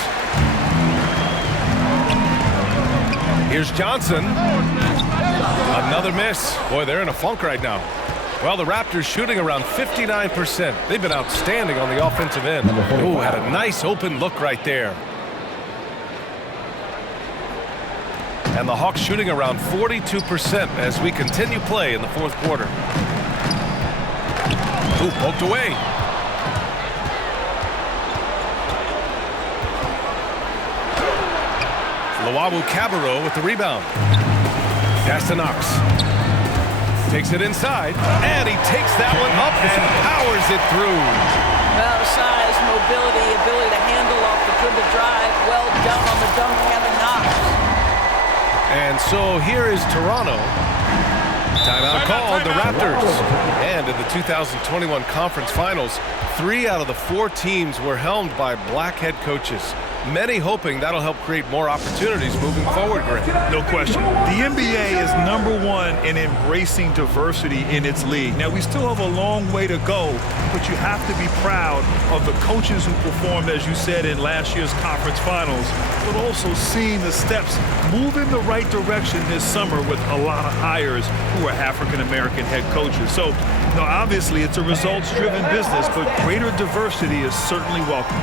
Here's Johnson. Another miss. Boy, they're in a funk right now. Well, the Raptors shooting around 59%. They've been outstanding on the offensive end. Ooh, had a nice open look right there. And the Hawks shooting around 42% as we continue play in the fourth quarter. Ooh, poked away. Luwawu-Cabarrot with the rebound. Castanox takes it inside, and he takes that one up and powers it through. Well, size, mobility, ability to handle off the dribble drive. Well done on the dunk, Kevin Knox. And so here is Toronto. Timeout called, the Raptors. And in the 2021 Conference Finals, 3 out of the 4 teams were helmed by black head coaches. Many hoping that'll help create more opportunities moving forward, Greg. No question. The NBA is #1 in embracing diversity in its league. Now, we still have a long way to go, but you have to be proud of the coaches who performed, as you said, in last year's conference finals, but also seeing the steps move in the right direction this summer with a lot of hires who are African-American head coaches. So, obviously, it's a results-driven business, but greater diversity is certainly welcome.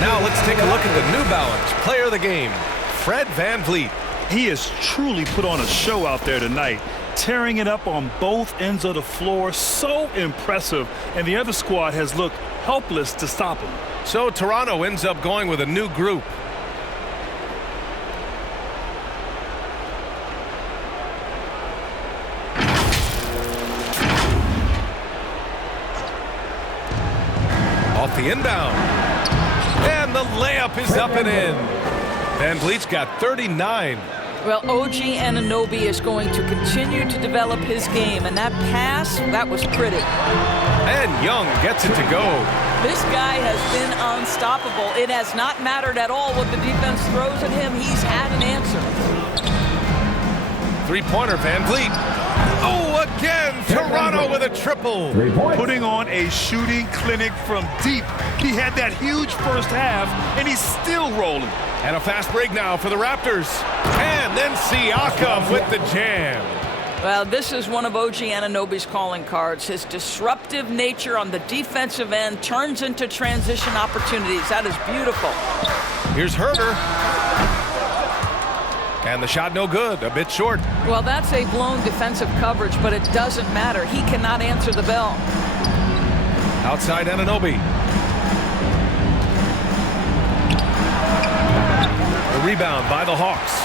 Now let's take a look at the New Balance player of the game, Fred VanVleet. He has truly put on a show out there tonight, tearing it up on both ends of the floor. So impressive, and the other squad has looked helpless to stop him. So Toronto ends up going with a new group. Off the inbound. And the layup is up and in. VanVleet's got 39. Well, OG Anunoby is going to continue to develop his game, and that pass, that was pretty. And Young gets it to go. This guy has been unstoppable. It has not mattered at all what the defense throws at him. He's had an answer. Three-pointer, VanVleet. Oh, again, Toronto with a triple. Putting on a shooting clinic from deep. He had that huge first half, and he's still rolling. And a fast break now for the Raptors. And then Siakam with the jam. Well, this is one of OG Anunoby's calling cards. His disruptive nature on the defensive end turns into transition opportunities. That is beautiful. Here's Herter. And the shot no good, a bit short. Well, that's a blown defensive coverage, but it doesn't matter. He cannot answer the bell. Outside Anunoby. The rebound by the Hawks.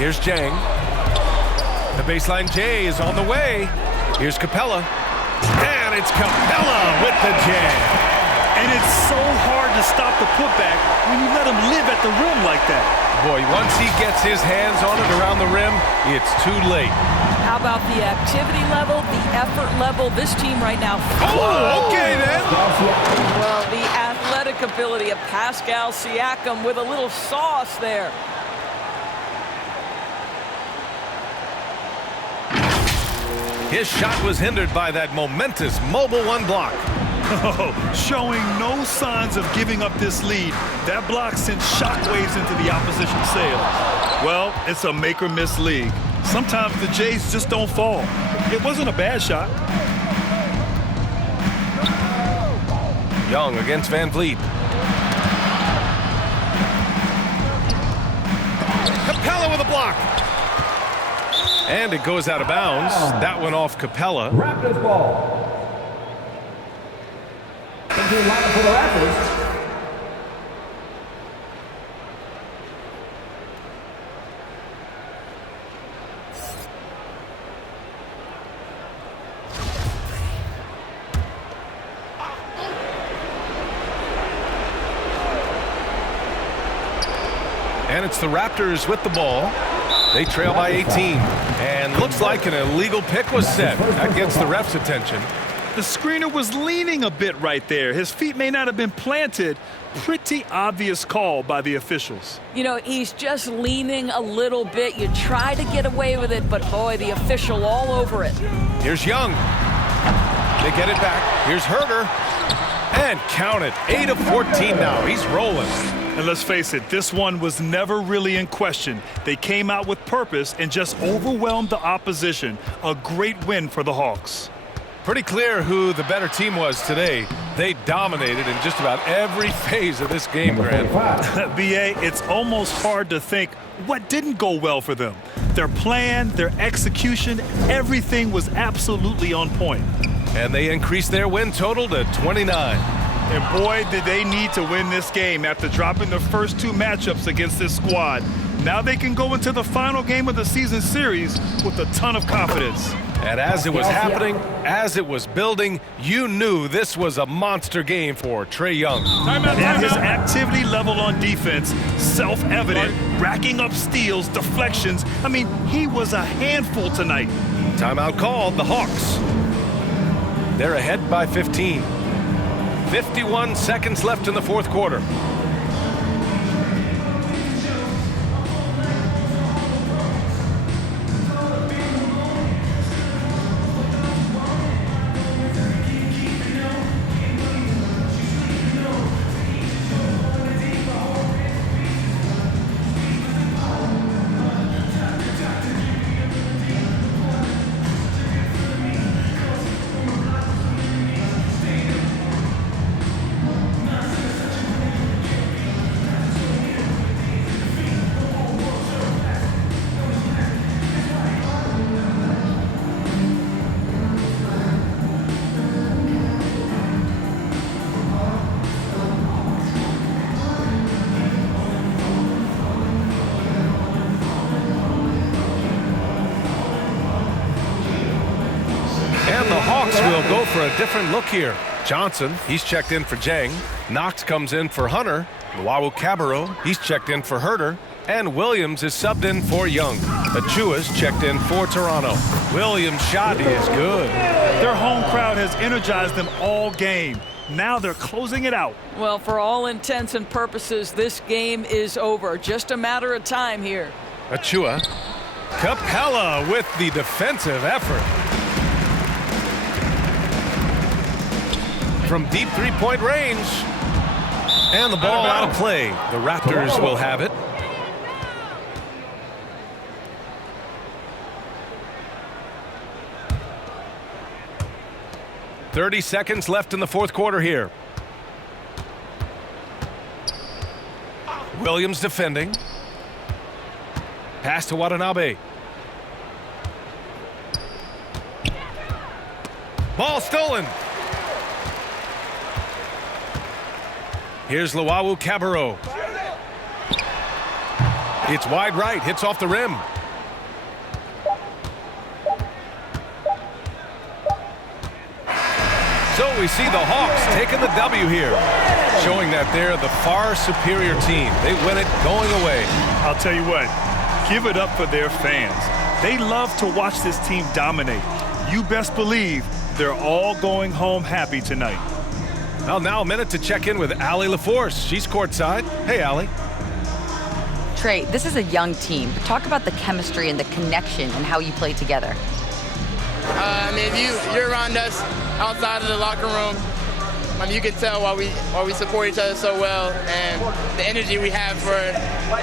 Here's Jang. The baseline J is on the way. Here's Capella. And it's Capella with the jam. And it's so hard to stop the putback when you let him live at the rim like that. Boy, once he gets his hands on it around the rim, it's too late. How about the activity level, the effort level? This team right now. Oh, okay then. Well, the athletic ability of Pascal Siakam with a little sauce there. His shot was hindered by that momentous mobile one block. Showing no signs of giving up this lead. That block sent shockwaves into the opposition sails. Well, it's a make-or-miss league. Sometimes the Jays just don't fall. It wasn't a bad shot. Young against VanVleet. Capella with a block. And it goes out of bounds. That went off Capella. Raptors ball. Into the lineup for the Raptors. And it's the Raptors with the ball. They trail by 18. And looks like an illegal pick was set. That gets the ref's attention. The screener was leaning a bit right there. His feet may not have been planted. Pretty obvious call by the officials. You know, he's just leaning a little bit. You try to get away with it, but boy, the official all over it. Here's Young. They get it back. Here's Herter. And count it. 8 of 14 now. He's rolling. And let's face it, this one was never really in question. They came out with purpose and just overwhelmed the opposition. A great win for the Hawks. Pretty clear who the better team was today. They dominated in just about every phase of this game, Grant. BA, it's almost hard to think what didn't go well for them. Their plan, their execution, everything was absolutely on point. And they increased their win total to 29. And boy, did they need to win this game after dropping the first 2 matchups against this squad. Now they can go into the final game of the season series with a ton of confidence. And as it was happening, as it was building, you knew this was a monster game for Trae Young. And his activity level on defense, self-evident, racking up steals, deflections. I mean, he was a handful tonight. Timeout called, the Hawks. They're ahead by 15. 51 seconds left in the fourth quarter. And the Hawks will go for a different look here. Johnson, he's checked in for Jang. Knox comes in for Hunter. Luau-Cabarrot, he's checked in for Herter. And Williams is subbed in for Young. Achua's checked in for Toronto. Williams' shot is good. Their home crowd has energized them all game. Now they're closing it out. Well, for all intents and purposes, this game is over. Just a matter of time here. Achua. Capella with the defensive effort. From deep three-point range. And the ball out of play. The Raptors will have it. .30 seconds left in the fourth quarter here. Williams defending. Pass to Watanabe. Ball stolen. Here's Luau-Cabarrot. It's wide right, hits off the rim. So we see the Hawks taking the W here, showing that they're the far superior team. They win it going away. I'll tell you what, give it up for their fans. They love to watch this team dominate. You best believe they're all going home happy tonight. Well, now a minute to check in with Allie LaForce. She's courtside. Hey, Allie. Trae, this is a young team. Talk about the chemistry and the connection and how you play together. If you're around us outside of the locker room, I mean, you can tell why we support each other so well, and the energy we have for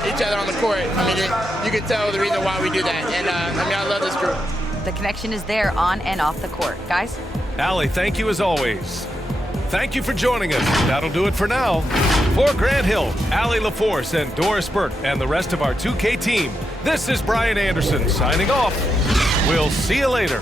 each other on the court. I mean, you can tell the reason why we do that. And I mean, I love this group. The connection is there on and off the court. Guys? Allie, thank you as always. Thank you for joining us. That'll do it for now. For Grant Hill, Allie LaForce, and Doris Burt, and the rest of our 2K team, this is Brian Anderson signing off. We'll see you later.